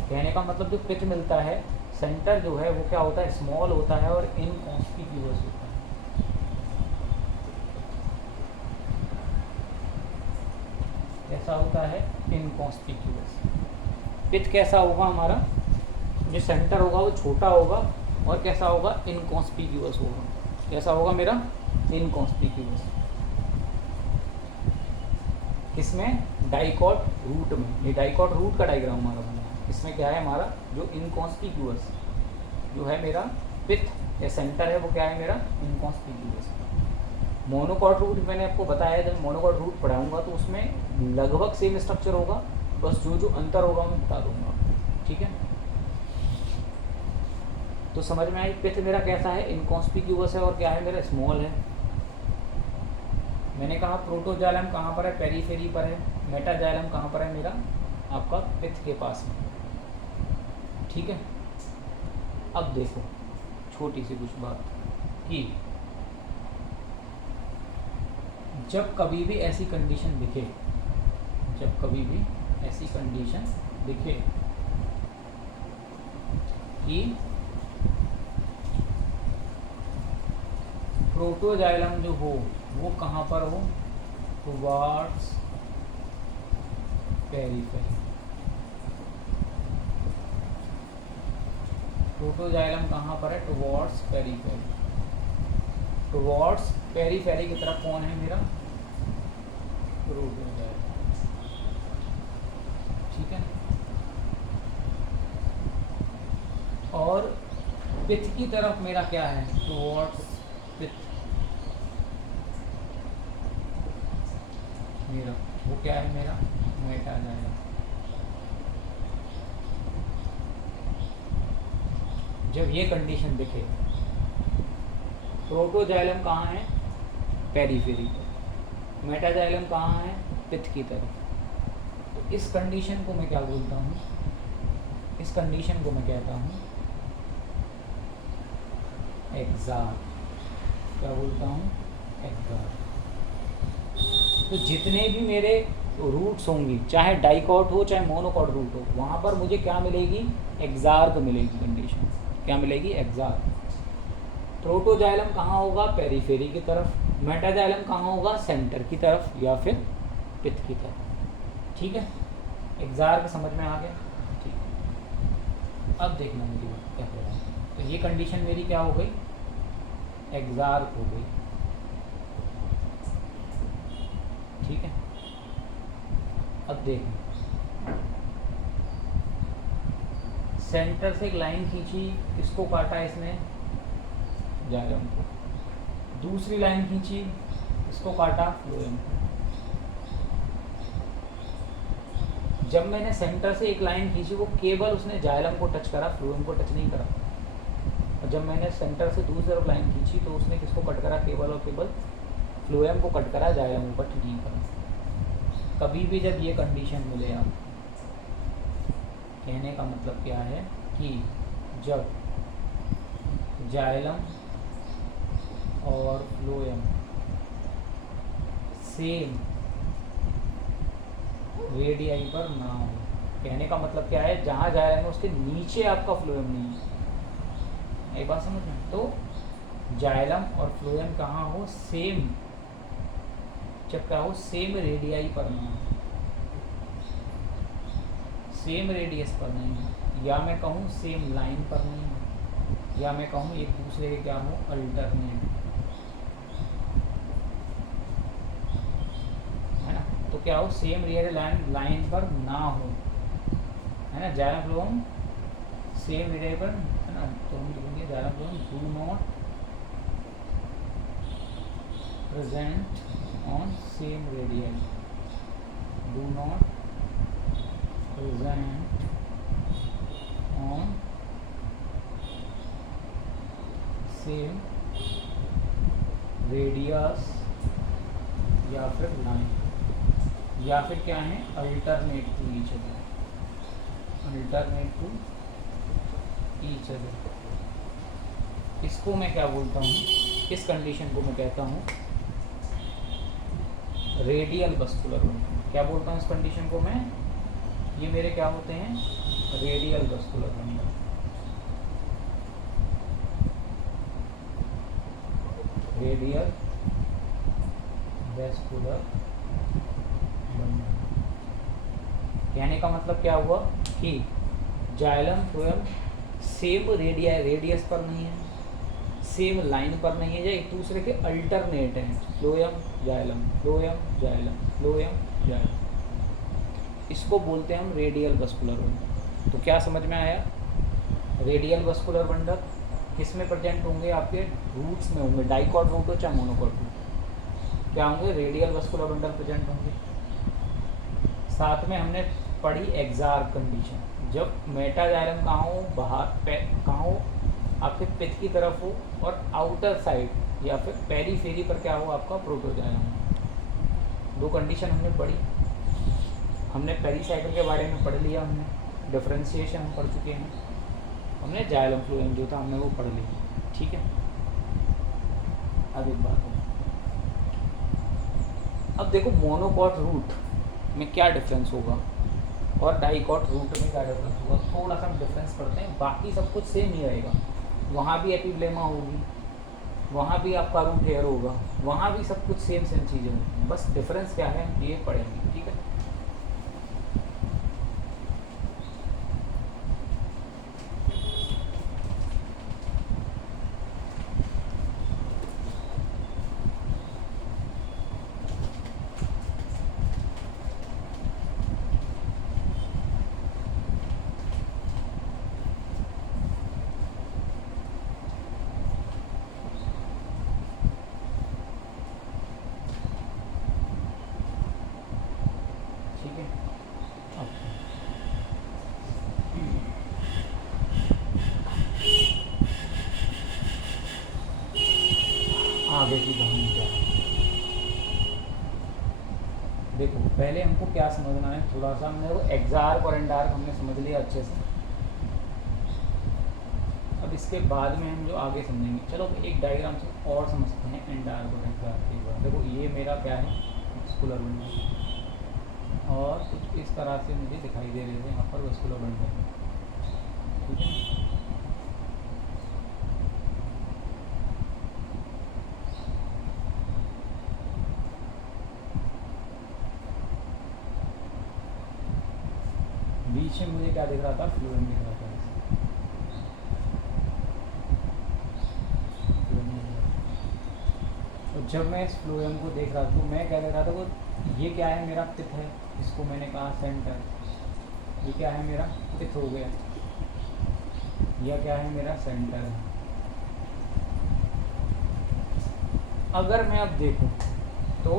कहने का मतलब जो पिथ मिलता है, सेंटर जो है वो क्या होता है? स्मॉल होता है और इनकॉन्स्पिक्यूअस होता है। कैसा होता है? इनकॉन्स्पिक्यूअस। पिथ कैसा होगा हमारा? जो सेंटर होगा वो छोटा होगा और कैसा होगा? इनकॉन्स्पिक्यूअस होगा। कैसा होगा मेरा? इनकॉन्स्पिक्यूअस। किसमें? डाइकॉट रूट में। ये डाइकॉट रूट का डायग्राम हमारा बना है। इसमें क्या है हमारा? जो इनकॉन्स्पिक्यूअस जो है मेरा पिथ या सेंटर है वो क्या है मेरा? इनकॉन्स्पिक्यूअस। मोनोकॉट रूट मैंने आपको बताया, जब मोनोकॉट रूट पढ़ाऊंगा तो उसमें लगभग सेम स्ट्रक्चर होगा, बस जो जो अंतर होगा मैं बता दूंगा। ठीक है। तो समझ में आई, पिथ मेरा कैसा है, इनकॉन्स्पिक्यूअस है और क्या है मेरा, स्मॉल है। मैंने कहा प्रोटोजाइलम कहाँ पर है, पेरीफेरी पर है। मेटाजाइलम कहाँ पर है मेरा, आपका पिथ के पास में। ठीक है। अब देखो छोटी सी कुछ बात कि जब कभी भी ऐसी कंडीशन दिखे, जब कभी भी ऐसी कंडीशन दिखे कि प्रोटोजाइलम जो हो वो कहाँ पर हो, टुवार्ड्स पेरीफेरी। प्रोटोजाइलम कहाँ पर है, टुवार्ड्स पेरीफेरी। टुवार्ड्स पेरीफेरी की तरफ कौन है मेरा, प्रोटोजाइलम। ठीक है। और पिथ की तरफ मेरा क्या है, टुवार्ड्स पिथ मेरा, वो क्या है मेरा, मेटाजाइलम। जब ये कंडीशन दिखे, प्रोटोजाइलम कहाँ है, पेरीफेरी पर, मेटाजाइलम कहाँ है, पिथ की तरफ, तो इस कंडीशन को मैं क्या बोलता हूँ, इस कंडीशन को मैं कहता हूँ एक्सार। क्या बोलता हूँ, एक्सार। तो जितने भी मेरे रूट्स होंगी, चाहे डाइकॉट हो चाहे मोनोकॉट रूट हो, वहाँ पर मुझे क्या मिलेगी, एक्सार्क मिलेगी कंडीशन। क्या मिलेगी, एक्सार्क। प्रोटोजाइलम कहाँ होगा, पेरीफेरी की तरफ। मेटाजाइलम कहाँ होगा, सेंटर की तरफ या फिर पिथ की तरफ। ठीक है। एक्सार्क समझ में आ गया। ठीक। अब देखना मेरी बात क्या कह रहा है। तो ये कंडीशन मेरी क्या हो गई, एक्सार्क हो गई। ठीक है। अब देखो, सेंटर से एक लाइन खींची, किसको काटा इसने, जाइलम को। दूसरी लाइन खींची, इसको काटा, फ्लोएम को। जब मैंने सेंटर से एक लाइन खींची, वो केवल उसने जाइलम को टच करा, फ्लोएम को टच नहीं करा। और जब मैंने सेंटर से दूसरी तरफ लाइन खींची तो उसने किसको कट करा, केवल और केवल फ्लोएम को कट करा, जाइलम को कट नहीं करा। कभी भी जब ये कंडीशन मिले, आप कहने का मतलब क्या है कि जब जाइलम और फ्लोएम सेम रेडियाई पर ना हो, कहने का मतलब क्या है, जहाँ जाइलम है उसके नीचे आपका फ्लोएम नहीं है। एक बात समझ में, तो जाइलम और फ्लोएम कहाँ हो, सेम, जब क्या हो, सेम रेडियाई पर ना हो, सेम रेडियस पर नहीं हो, या मैं कहूँ सेम लाइन पर नहीं हो, या मैं कहूँ एक दूसरे के क्या हो, अल्टरनेट, है ना। तो क्या हो, सेम रेडियल लाइन पर ना हो, है ना। जाइलम फ्लोएम सेम रेडियल पर, है ना। तो हम लिखेंगे xylem phloem do not present on same radial, do not present on same radius या फिर लाइन, या फिर क्या है, alternate to each other, alternate to each other. इसको मैं क्या बोलता हूँ, इस कंडीशन को मैं कहता हूँ रेडियल वस्कुलर बंडल। क्या बोलता हूँ इस कंडीशन को मैं, ये मेरे क्या होते हैं, radial vascular bundle. Radial vascular bundle कहने का मतलब क्या हुआ कि जाइलम फ्लोएम सेम रेडियस पर नहीं है, सेम लाइन पर नहीं है, या एक दूसरे के अल्टरनेट हैं, phloem xylem, phloem xylem, phloem xylem. इसको बोलते हैं हम रेडियल वस्कुलर बंडल। तो क्या समझ में आया, रेडियल वस्कुलर बंडल किस में प्रेजेंट होंगे, आपके रूट्स में होंगे, डाइकॉट रूट हो चाहे मोनोकॉट रूट, क्या होंगे, रेडियल वस्कुलर बंडल प्रेजेंट होंगे। साथ में हमने पढ़ी एक्सार्क कंडीशन, जब मेटाजाइलम कहाँ हो, बाहर कहाँ हो, आपके पिथ की तरफ हो और आउटर साइड या फिर पेरीफेरी पर क्या हो आपका प्रोटोजाइलम। दो कंडीशन हमने पढ़ी। हमने पेरीसाइकिल के बारे में पढ़ लिया, हमने डिफरेंशिएशन हम पढ़ चुके हैं, हमने जाइलम फ्लोएम जो था हमने वो पढ़ लिया। ठीक है, अब एक बात है, अब देखो मोनोकॉट रूट में क्या डिफरेंस होगा और डाइकॉट रूट में क्या डिफरेंस होगा। थोड़ा सा हम डिफरेंस पढ़ते हैं, बाकी सब कुछ सेम ही रहेगा। वहाँ भी एपिब्लेमा होगी, वहाँ भी आपका रूट हेयर होगा, वहाँ भी सब कुछ सेम सेम चीज़ें होंगी, बस डिफरेंस क्या है ये पढ़ेंगे। ठीक है, ठीक है। अब आगे की कहानी क्या है, देखो पहले हमको क्या समझना है, थोड़ा सा हमने वो एक्सार्क और एंडार्क हमने समझ लिया अच्छे से। अब इसके बाद में हम जो आगे समझेंगे, चलो एक डायग्राम से और समझते हैं एंडार्क और एक्सार्क के बाद। देखो ये मेरा क्या है, वेस्कुलर बंडल, और कुछ इस तरह से मुझे दिखाई दे रहे थे यहाँ पर वेस्कुलर बंडल। ठीक है, बीच में मुझे क्या दिख रहा था, फ्लूएम दिख रहा था। तो जब मैं इस फ्लोएम को देख रहा था तो मैं क्या देख रहा था, वो ये क्या है मेरा पिथ है, इसको मैंने कहा सेंटर, ये क्या है मेरा पिथ हो गया, यह क्या है मेरा सेंटर है। अगर मैं अब देखूं तो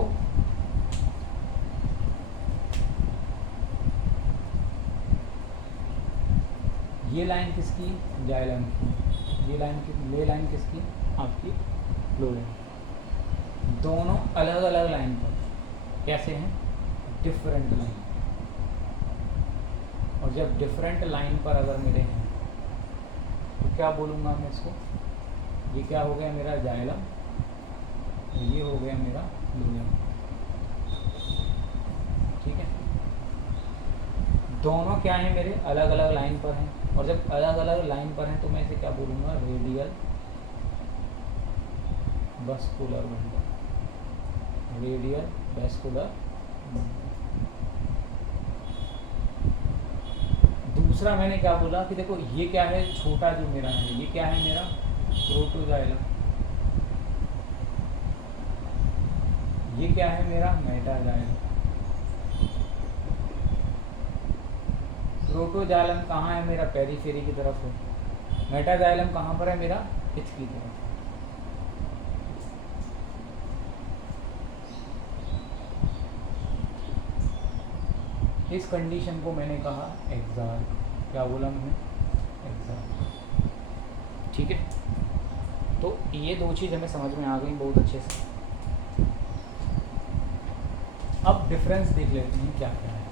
ये लाइन किसकी, जाइलम की, ये लाइन किसकी, आपकी फ्लोएम। दोनों अलग अलग लाइन पर कैसे हैं, डिफरेंट लाइन। और जब डिफरेंट लाइन पर अगर मेरे हैं तो क्या बोलूँगा मैं इसको, ये क्या हो गया मेरा जाइलम, ये हो गया मेरा फ्लोएम। ठीक है, दोनों क्या है मेरे अलग अलग लाइन पर हैं, और जब अलग अलग लाइन पर हैं तो मैं इसे क्या बोलूँगा, radial vascular bundle, radial vascular. दूसरा मैंने क्या बोला कि देखो ये क्या है, छोटा जो मेरा है, ये क्या है मेरा प्रोटोजाइलम, ये क्या है मेरा मेटाजाइलम। प्रोटोजाइलम कहाँ है मेरा, पेरीफेरी की तरफ है। मेटाजाइलम कहाँ पर है मेरा, पिथ की तरफ। इस कंडीशन को मैंने कहा एक्सार्क, क्या बोला मैंने, एक्सार्क। ठीक है, तो ये दो चीज़ हमें समझ में आ गई बहुत अच्छे से। अब डिफरेंस देख लेते हैं क्या क्या है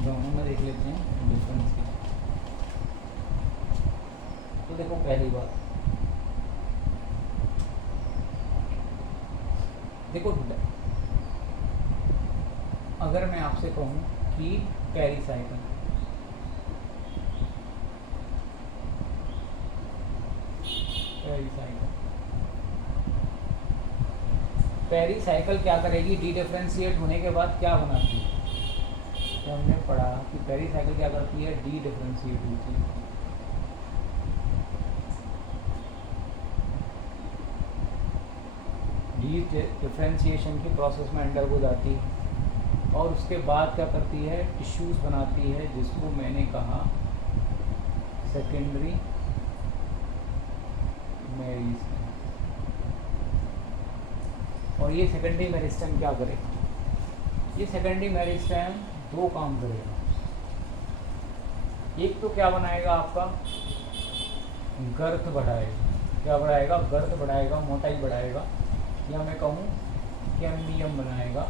दोनों में देख लेते हैं डिफरेंस क्या। तो देखो पहली बात, देखो अगर मैं आपसे कहूँ कि पेरीसाइकिल, पेरीसाइकिल क्या करेगी, डी डिफरेंशिएट होने के बाद क्या बनाती है, तो हमने पढ़ा कि पेरीसाइकिल क्या करती है, डी डिफरेंशिएट होती है। डी डिफरेंशिएशन की प्रोसेस में अंडर हो जाती है और उसके बाद क्या करती है, टिश्यूज़ बनाती है जिसको मैंने कहा सेकेंडरी मेरिस्टेम। और ये सेकेंडरी मेरिस्टेम क्या करेगा, ये सेकेंडरी मेरिस्टेम दो काम करेगा। एक तो क्या बनाएगा आपका गर्थ बढ़ाएगा। क्या बढ़ाएगा? गर्थ बढ़ाएगा, मोटाई बढ़ाएगा, या मैं कहूँ कैम्बियम बनाएगा।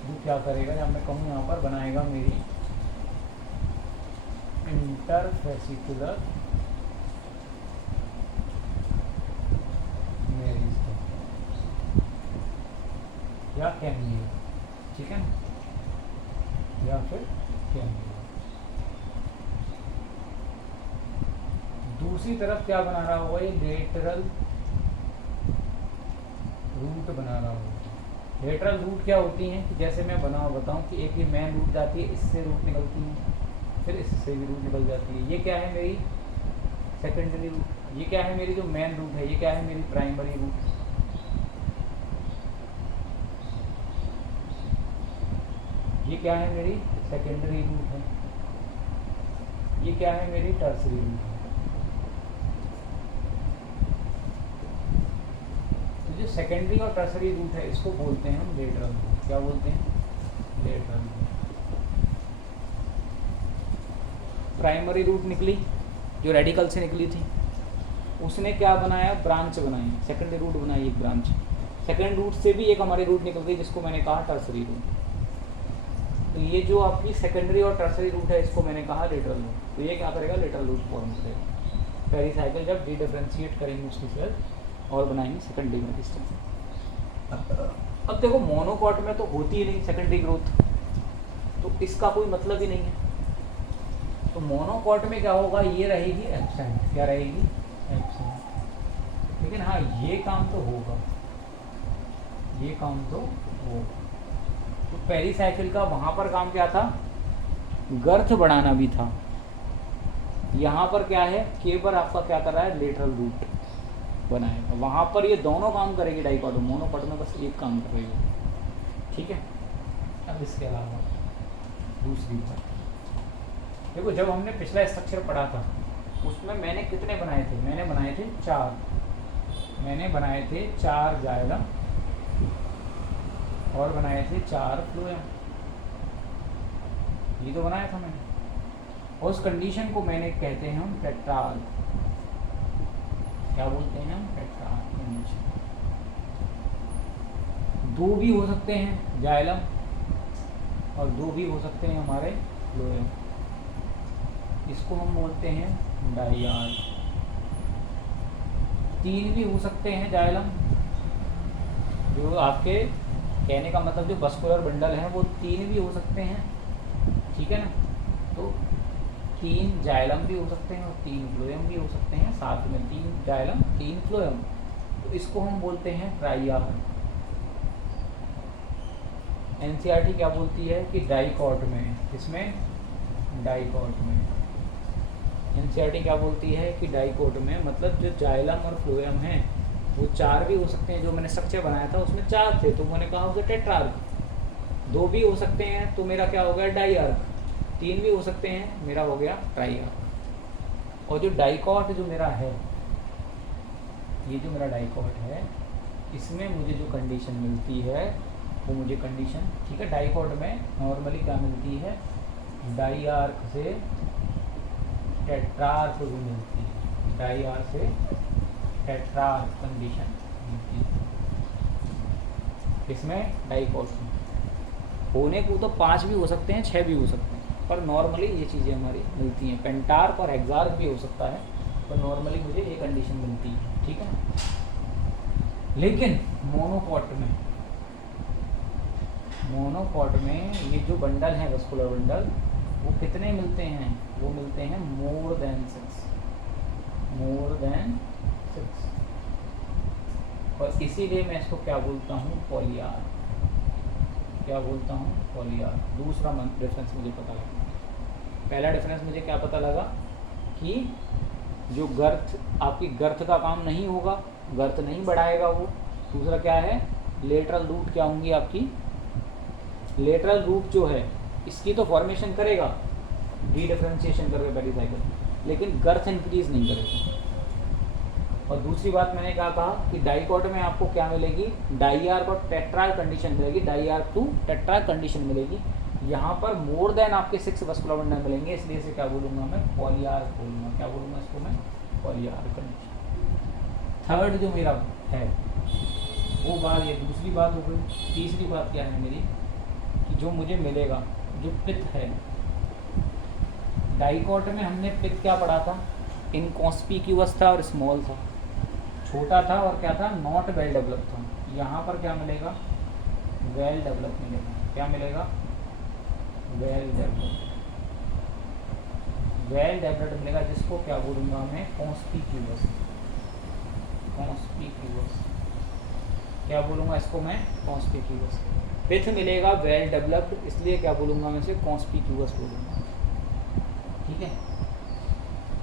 जो क्या करेगा, या मैं कहूँ यहाँ पर बनाएगा मेरी इंटरफेसिकुलर मेरिस्टेम या कैम्बियम, ठीक है ना, या फिर कैम्बियम। दूसरी तरफ क्या बना रहा होगा? ये लेटरल रूट बना रहा होगा। लेटरल रूट क्या होती हैं कि जैसे मैं बताऊं कि एक ये मेन रूट जाती है, इससे रूट निकलती है, फिर इससे भी रूट निकल जाती है। ये क्या है? मेरी सेकेंडरी रूट। ये क्या है? मेरी जो मेन रूट है। ये क्या है? मेरी प्राइमरी रूट। ये क्या है? मेरी सेकेंडरी रूट है। ये क्या है? मेरी टर्सरी रूट है। तो जो सेकेंडरी और टर्सरी रूट है इसको बोलते हैं हम लेटरल रूट। क्या बोलते हैं? Lateral root. प्राइमरी रूट निकली जो रेडिकल से निकली थी, उसने क्या बनाया? ब्रांच बनाई, सेकेंडरी रूट बनाई, एक ब्रांच। सेकेंड रूट से भी एक हमारी रूट निकल गई जिसको मैंने कहा टर्सरी रूट। तो ये जो आपकी सेकेंडरी और टर्सरी रूट है इसको मैंने कहा लेटरल रूट। तो ये क्या करेगा? लेटरल रूट फॉर्म करेगा। पेरिसाइकिल जब डिफरेंशिएट करेंगे उसकी सेल और बनाएंगे सेकेंडरी मेरिस्टेम। अब देखो मोनोकॉट में तो होती ही नहीं सेकेंडरी ग्रोथ, तो इसका कोई मतलब ही नहीं है। तो मोनोकॉट में क्या होगा? ये रहेगी एब्सेंट। क्या रहेगी? एब्सेंट। लेकिन हाँ ये काम तो होगा, ये काम तो होगा। तो पेरिसाइकिल का वहाँ पर काम क्या था? गर्थ बढ़ाना भी था। यहाँ पर क्या है? केवल आपका क्या कर रहा है? लेटरल रूट बनाएगा। वहाँ पर ये दोनों काम करेगी डाइकॉट। मोनोकॉट में बस एक काम करेगी, ठीक है। अब इसके अलावा दूसरी बात देखो, जब हमने पिछला स्ट्रक्चर पढ़ा था उसमें मैंने कितने बनाए थे? मैंने बनाए थे 4। मैंने बनाए थे 4 जाइलम और बनाए थे 4 फ्लोएम। ये तो बनाया था मैंने। और उस कंडीशन को मैंने कहते हैं हम टेट्रार्क। क्या बोलते हैं हम? Tetrarch condition. 2 भी हो सकते हैं जाइलम और 2 भी हो सकते हैं हमारे फ्लोएम। इसको हम बोलते हैं डाइआर्क। 3 भी हो सकते हैं जाइलम। जो आपके कहने का मतलब जो वस्कुलर बंडल है वो 3 भी हो सकते हैं, ठीक है ना। तो 3 जाइलम भी हो सकते हैं और 3 फ्लोएम भी हो सकते हैं साथ में। 3 जाइलम 3 फ्लोएम, तो इसको हम बोलते हैं ट्राइआर्क। एनसीईआरटी क्या बोलती है कि डाइकॉट में, इसमें डाइकॉट में एनसीईआरटी क्या बोलती है कि डाइकॉट में मतलब जो जाइलम और फ्लोएम हैं वो 4 भी हो सकते हैं। जो मैंने स्ट्रक्चर बनाया था उसमें 4 थे तो मैंने कहा उसे टेट्रार्क। 2 भी हो सकते हैं तो मेरा क्या हो गया? डाइआर्क। 3 भी हो सकते हैं, मेरा हो गया ट्राइआर्क। और जो डाइकॉट जो मेरा है, ये जो मेरा डाइकॉट है, इसमें मुझे जो कंडीशन मिलती है वो मुझे कंडीशन, ठीक है, डाइकॉट में नॉर्मली क्या मिलती है? डाइआर्क से टेट्रार्क भी मिलती है। डाइआर्क से टेट्रार्क कंडीशन मिलती है इसमें डाइकॉट में। होने को तो 5 भी हो सकते हैं, 6 भी हो सकते हैं, पर नॉर्मली ये चीज़ें हमारी मिलती हैं। पेंटार्क और हेक्सार्क भी हो सकता है, पर नॉर्मली मुझे ये कंडीशन मिलती है, ठीक है। लेकिन मोनोकॉट में ये जो बंडल है वस्कुलर बंडल, वो कितने मिलते हैं? वो मिलते हैं मोर देन 6। और इसीलिए मैं इसको क्या बोलता हूँ? पॉलीआर्क। क्या बोलता हूँ? पॉलीआर्क। दूसरा डिफरेंस मुझे पता लगा। पहला डिफरेंस मुझे क्या पता लगा कि जो गर्थ, आपकी गर्थ का काम नहीं होगा, गर्थ नहीं बढ़ाएगा वो। दूसरा क्या है? लेटरल रूट क्या होंगी आपकी? लेटरल रूट जो है इसकी तो फॉर्मेशन करेगा डी डिफरेंशिएशन करके पेरिसाइकिल, लेकिन गर्थ इंक्रीज नहीं करेगा। और दूसरी बात मैंने क्या कहा कि डाइकॉट में आपको क्या मिलेगी? डाइआर्क और टेट्रार्क कंडीशन मिलेगी। डाइआर्क टू टेट्रार्क कंडीशन मिलेगी। यहाँ पर मोर देन आपके 6 वस्कुलर बंडल मिलेंगे, इसलिए इसे क्या बोलूँगा मैं, पॉलीआर्क बोलूँगा। क्या बोलूँगा इसको मैं, पॉलीआर्क। थर्ड जो मेरा है वो बात, ये दूसरी बात हो गई। तीसरी बात क्या है मेरी, कि जो मुझे मिलेगा, जो पिथ है, डाइकोट में हमने पिथ क्या पढ़ा था, इनकॉन्स्पिक्यूअस था और स्मॉल था, छोटा था और क्या था, नॉट वेल डेवलप था। यहाँ पर क्या मिलेगा, वेल डेवलप मिलेगा। क्या मिलेगा, वेल डेवलप, वेल डेवलप्ड मिलेगा, जिसको क्या बोलूँगा मैं, कॉन्स्पिक्यूअस। कॉन्स्पिक्यूअस क्या बोलूँगा इसको मैं, कॉन्स्पिक्यूअस। पिथ मिलेगा वेल डेवलप्ड, इसलिए क्या बोलूँगा मैं इसे, कॉन्स्पिक्यूअस बोलूँगा। ठीक है।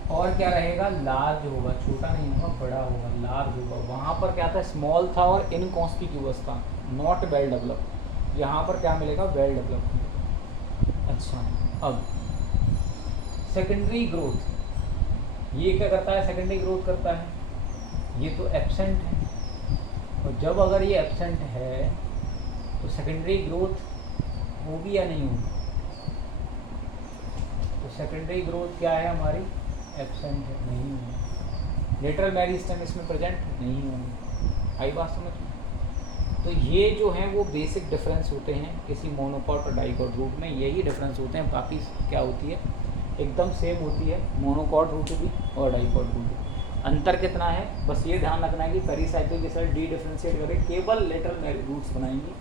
और क्या रहेगा, लार्ज होगा, छोटा नहीं होगा, बड़ा होगा, लार्ज होगा। वहाँ पर क्या था, स्मॉल था और इनकॉन्स्पिक्यूअस था, नॉट वेल डेवलप्ड। यहाँ पर क्या मिलेगा, वेल डेवलप्ड। अच्छा, अब सेकेंडरी ग्रोथ, ये क्या करता है, सेकेंडरी ग्रोथ करता है, ये तो एब्सेंट है। और जब अगर ये एब्सेंट है तो सेकेंडरी ग्रोथ होगी या नहीं होगी, तो सेकेंडरी ग्रोथ क्या है हमारी, एब्सेंट है, नहीं होगी। लेटरल मेरिस्टेम इसमें प्रेजेंट नहीं होंगे। आई बात समझ। तो ये जो हैं वो बेसिक डिफरेंस होते हैं किसी मोनोकॉट और डाइकॉट रूट में, यही डिफरेंस होते हैं। बाकी क्या होती है, एकदम सेम होती है, मोनोकॉट रूट भी और डाइकॉट रूट भी। अंतर कितना है, बस ये ध्यान रखना है कि पेरीसाइकिल के साथ डी डिफ्रेंशिएट करके केवल लेटरल रूट्स बनाएंगे,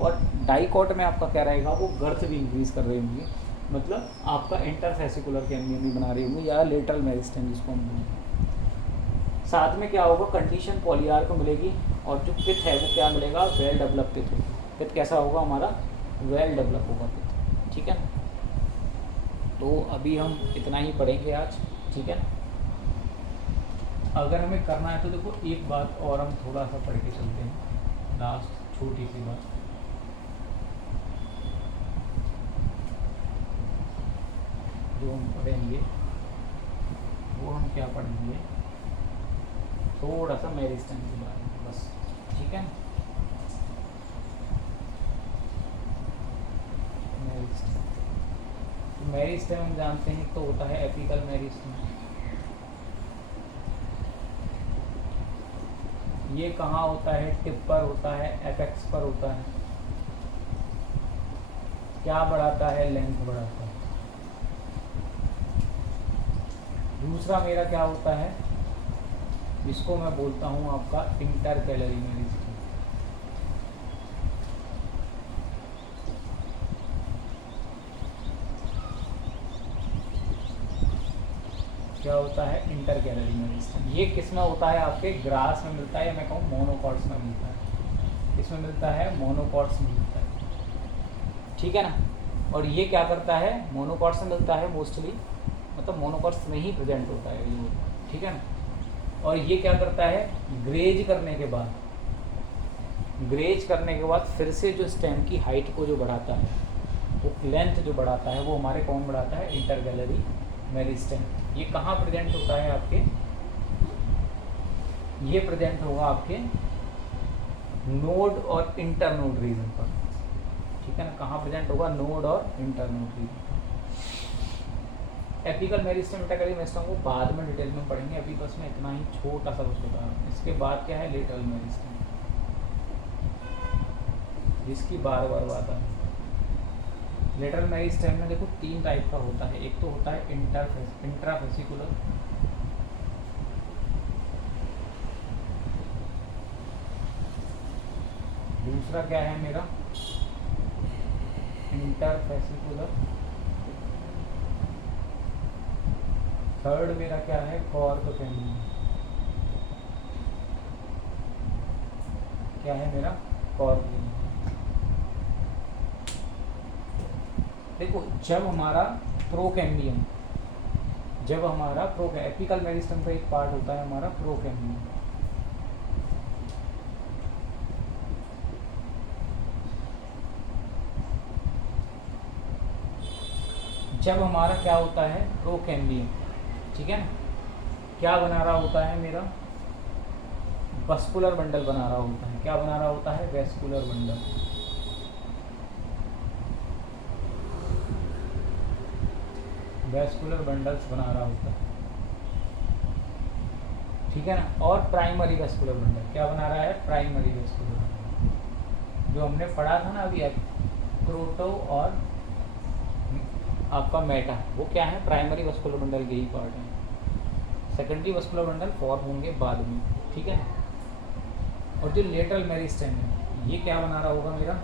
और डाइकॉट में आपका क्या रहेगा, वो गर्थ भी इंक्रीज कर रहे होंगे, मतलब आपका इंटरफेसिकुलर कैम्बियम भी बना रहे होंगे, या लेटरल मेरिस्टेम जिसको हम बोलते। साथ में क्या होगा, कंडीशन पॉलीआर्क को मिलेगी, और जो पिथ है वो क्या मिलेगा, वेल डेवलप पिथ होगा। पिथ कैसा होगा हमारा, वेल डेवलप होगा पिथ। ठीक है, तो अभी हम इतना ही पढ़ेंगे आज। ठीक है, अगर हमें करना है तो देखो एक बात और हम थोड़ा सा पढ़ के चलते हैं, लास्ट छोटी सी बात। जो हम पढ़ेंगे वो हम क्या पढ़ेंगे, थोड़ा सा मेरिस्टेम के बारे में बस। ठीक है, मेरिस्टेम, तो मेरिस्टेम हम जानते हैं तो होता है एपिकल मेरिस्टेम। ये कहाँ होता है, टिप पर होता है, एपेक्स पर होता है। क्या बढ़ाता है, लेंथ बढ़ाता है। दूसरा मेरा क्या होता है, इसको मैं बोलता हूँ आपका इंटरकैलरी मेरिस्टेम। क्या होता है, इंटरकैलरी मेरिस्टेम। ये किस में होता है, आपके ग्रास में मिलता है, या मैं कहूँ मोनोकॉट्स में मिलता है। किस में मिलता है, मोनोकॉट्स में मिलता है। ठीक है ना, और ये क्या करता है, मोनोकॉट्स में मिलता है मोस्टली, मतलब मोनोकॉट्स में ही प्रेजेंट होता है ये। ठीक है ना, और ये क्या करता है, ग्रेज करने के बाद, ग्रेज करने के बाद फिर से जो स्टेम की हाइट को जो बढ़ाता है, वो लेंथ जो बढ़ाता है, वो हमारे कौन बढ़ाता है, इंटरकैलरी मेरिस्टेम। ये कहाँ प्रेजेंट होता है आपके, ये प्रेजेंट होगा आपके नोड और इंटरनोड रीजन पर। ठीक है ना, कहाँ प्रेजेंट होगा, नोड और internode region. Apical meristem, intercalary meristem को बाद में डिटेल में पढ़ेंगे, अभी बस मैं इतना ही छोटा सा कुछ बता रहा हूँ। इसके बाद क्या है, लेटरल मेरिस्टेम, जिसकी बार बार बात है। लेटरल मेरिस्टेम में देखो 3 टाइप का होता है। एक तो होता है इंट्राफेसिकुलर, दूसरा क्या है मेरा, इंटरफेसिकुलर, थर्ड मेरा क्या है, कॉर्क कैम्बियम। क्या है मेरा, कॉर्क कैम्बियम। देखो जब हमारा प्रोकैम्बियम, जब हमारा एपिकल मेरिस्टेम का एक पार्ट होता है हमारा प्रोकैम्बियम। जब हमारा क्या होता है, प्रोकैम्बियम, ठीक है ना, क्या बना रहा होता है मेरा, वस्कुलर बंडल बना रहा होता है। क्या बना रहा होता है, वेस्कुलर बंडल। वेस्कुलर बंडल्स बना रहा होता है, ठीक है ना। और प्राइमरी वेस्कुलर बंडल क्या बना रहा है, प्राइमरी वेस्कुलर बंडल, जो हमने पढ़ा था ना अभी क्रोटो और आपका मेटा, वो क्या है, प्राइमरी वेस्कुलर बंडल के ही पार्ट है। सेकेंडरी वेस्कुलर बंडल फॉर्म होंगे बाद में, ठीक है ना। और जो लेटरल मेरिस्टेम है ये क्या बना रहा होगा मेरा,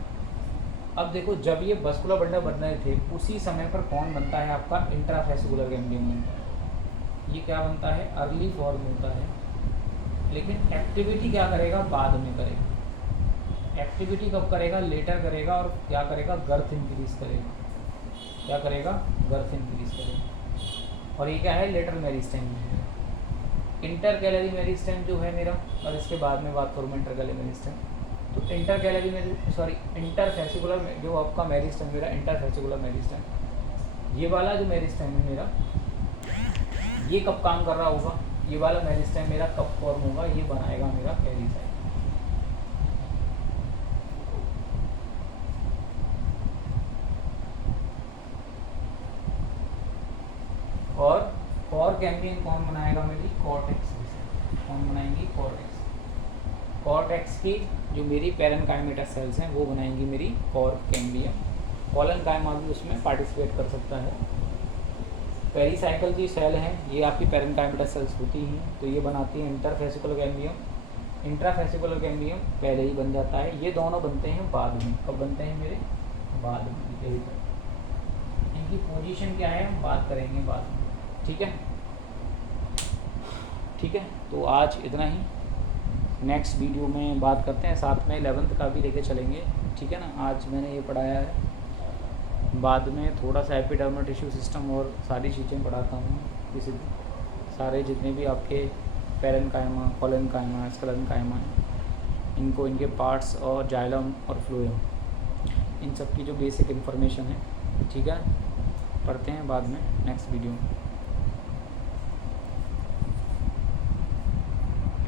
अब देखो जब ये वेस्कुलर बंडल बन रहे थे उसी समय पर कौन बनता है आपका, इंट्राफेसिकुलर गैंग्लियन बनता है। ये क्या बनता है, अर्ली फॉर्म होता है, लेकिन एक्टिविटी क्या करेगा, बाद में करेगा। एक्टिविटी कब करेगा, लेटर करेगा, और क्या करेगा, गर्थ इंक्रीज करेगा। क्या करेगा, गर्थ इंक्रीज करेगा। और ये क्या है, lateral meristem. Inter calorie meristem जो है मेरा, और इसके बाद में बात करूँ मैं इंटर कैलरी मेरिस्टेम, तो इंटर कैलरी में सॉरी इंटरफेसिकुलर जो आपका मेरिस्टेम मेरा, इंटरफेसिकुलर मेरिस्टेम, ये वाला जो मेरिस्टेम है मेरा, ये कब काम कर रहा होगा, ये वाला मेरिस्टेम मेरा कब फॉर्म होगा, ये बनाएगा मेरा पेरिसाइट। और कोर कैम्बियम कौन बनाएगा मेरी, कॉर्टेक्स। कौन बनाएंगी, कॉर्टेक्स। कॉर्टेक्स की जो मेरी पैरेन्काइमेटा सेल्स हैं वो बनाएंगी मेरी कोर कैम्बियम। कॉलनकाइमा भी उसमें पार्टिसिपेट कर सकता है। पेरिसाइकल की सेल हैं ये आपकी पैरेन्काइमेटा सेल्स होती हैं, तो ये बनाती हैं इंटरफेसिकुलर कैम्बियम। इंट्राफेसिकुलर कैम्बियम पहले ही बन जाता है, ये दोनों बनते हैं बाद में। कब बनते हैं मेरे, बाद में। यही पर इनकी पोजीशन क्या है हम बात करेंगे बाद में, ठीक है। ठीक है, तो आज इतना ही, नेक्स्ट वीडियो में बात करते हैं, साथ में 11th का भी लेके चलेंगे, ठीक है ना। आज मैंने ये पढ़ाया है, बाद में थोड़ा सा एपिडर्मल टिश्यू सिस्टम और सारी चीज़ें पढ़ाता हूँ, किसी सारे जितने भी आपके पैरेन्काइमा, कॉलनकाइमा, स्क्लेरेन्काइमा हैं, इनको, इनके पार्ट्स और जाइलम और फ्लोएम, इन सब की जो बेसिक इन्फॉर्मेशन है, ठीक है, पढ़ते हैं बाद में नेक्स्ट वीडियो में।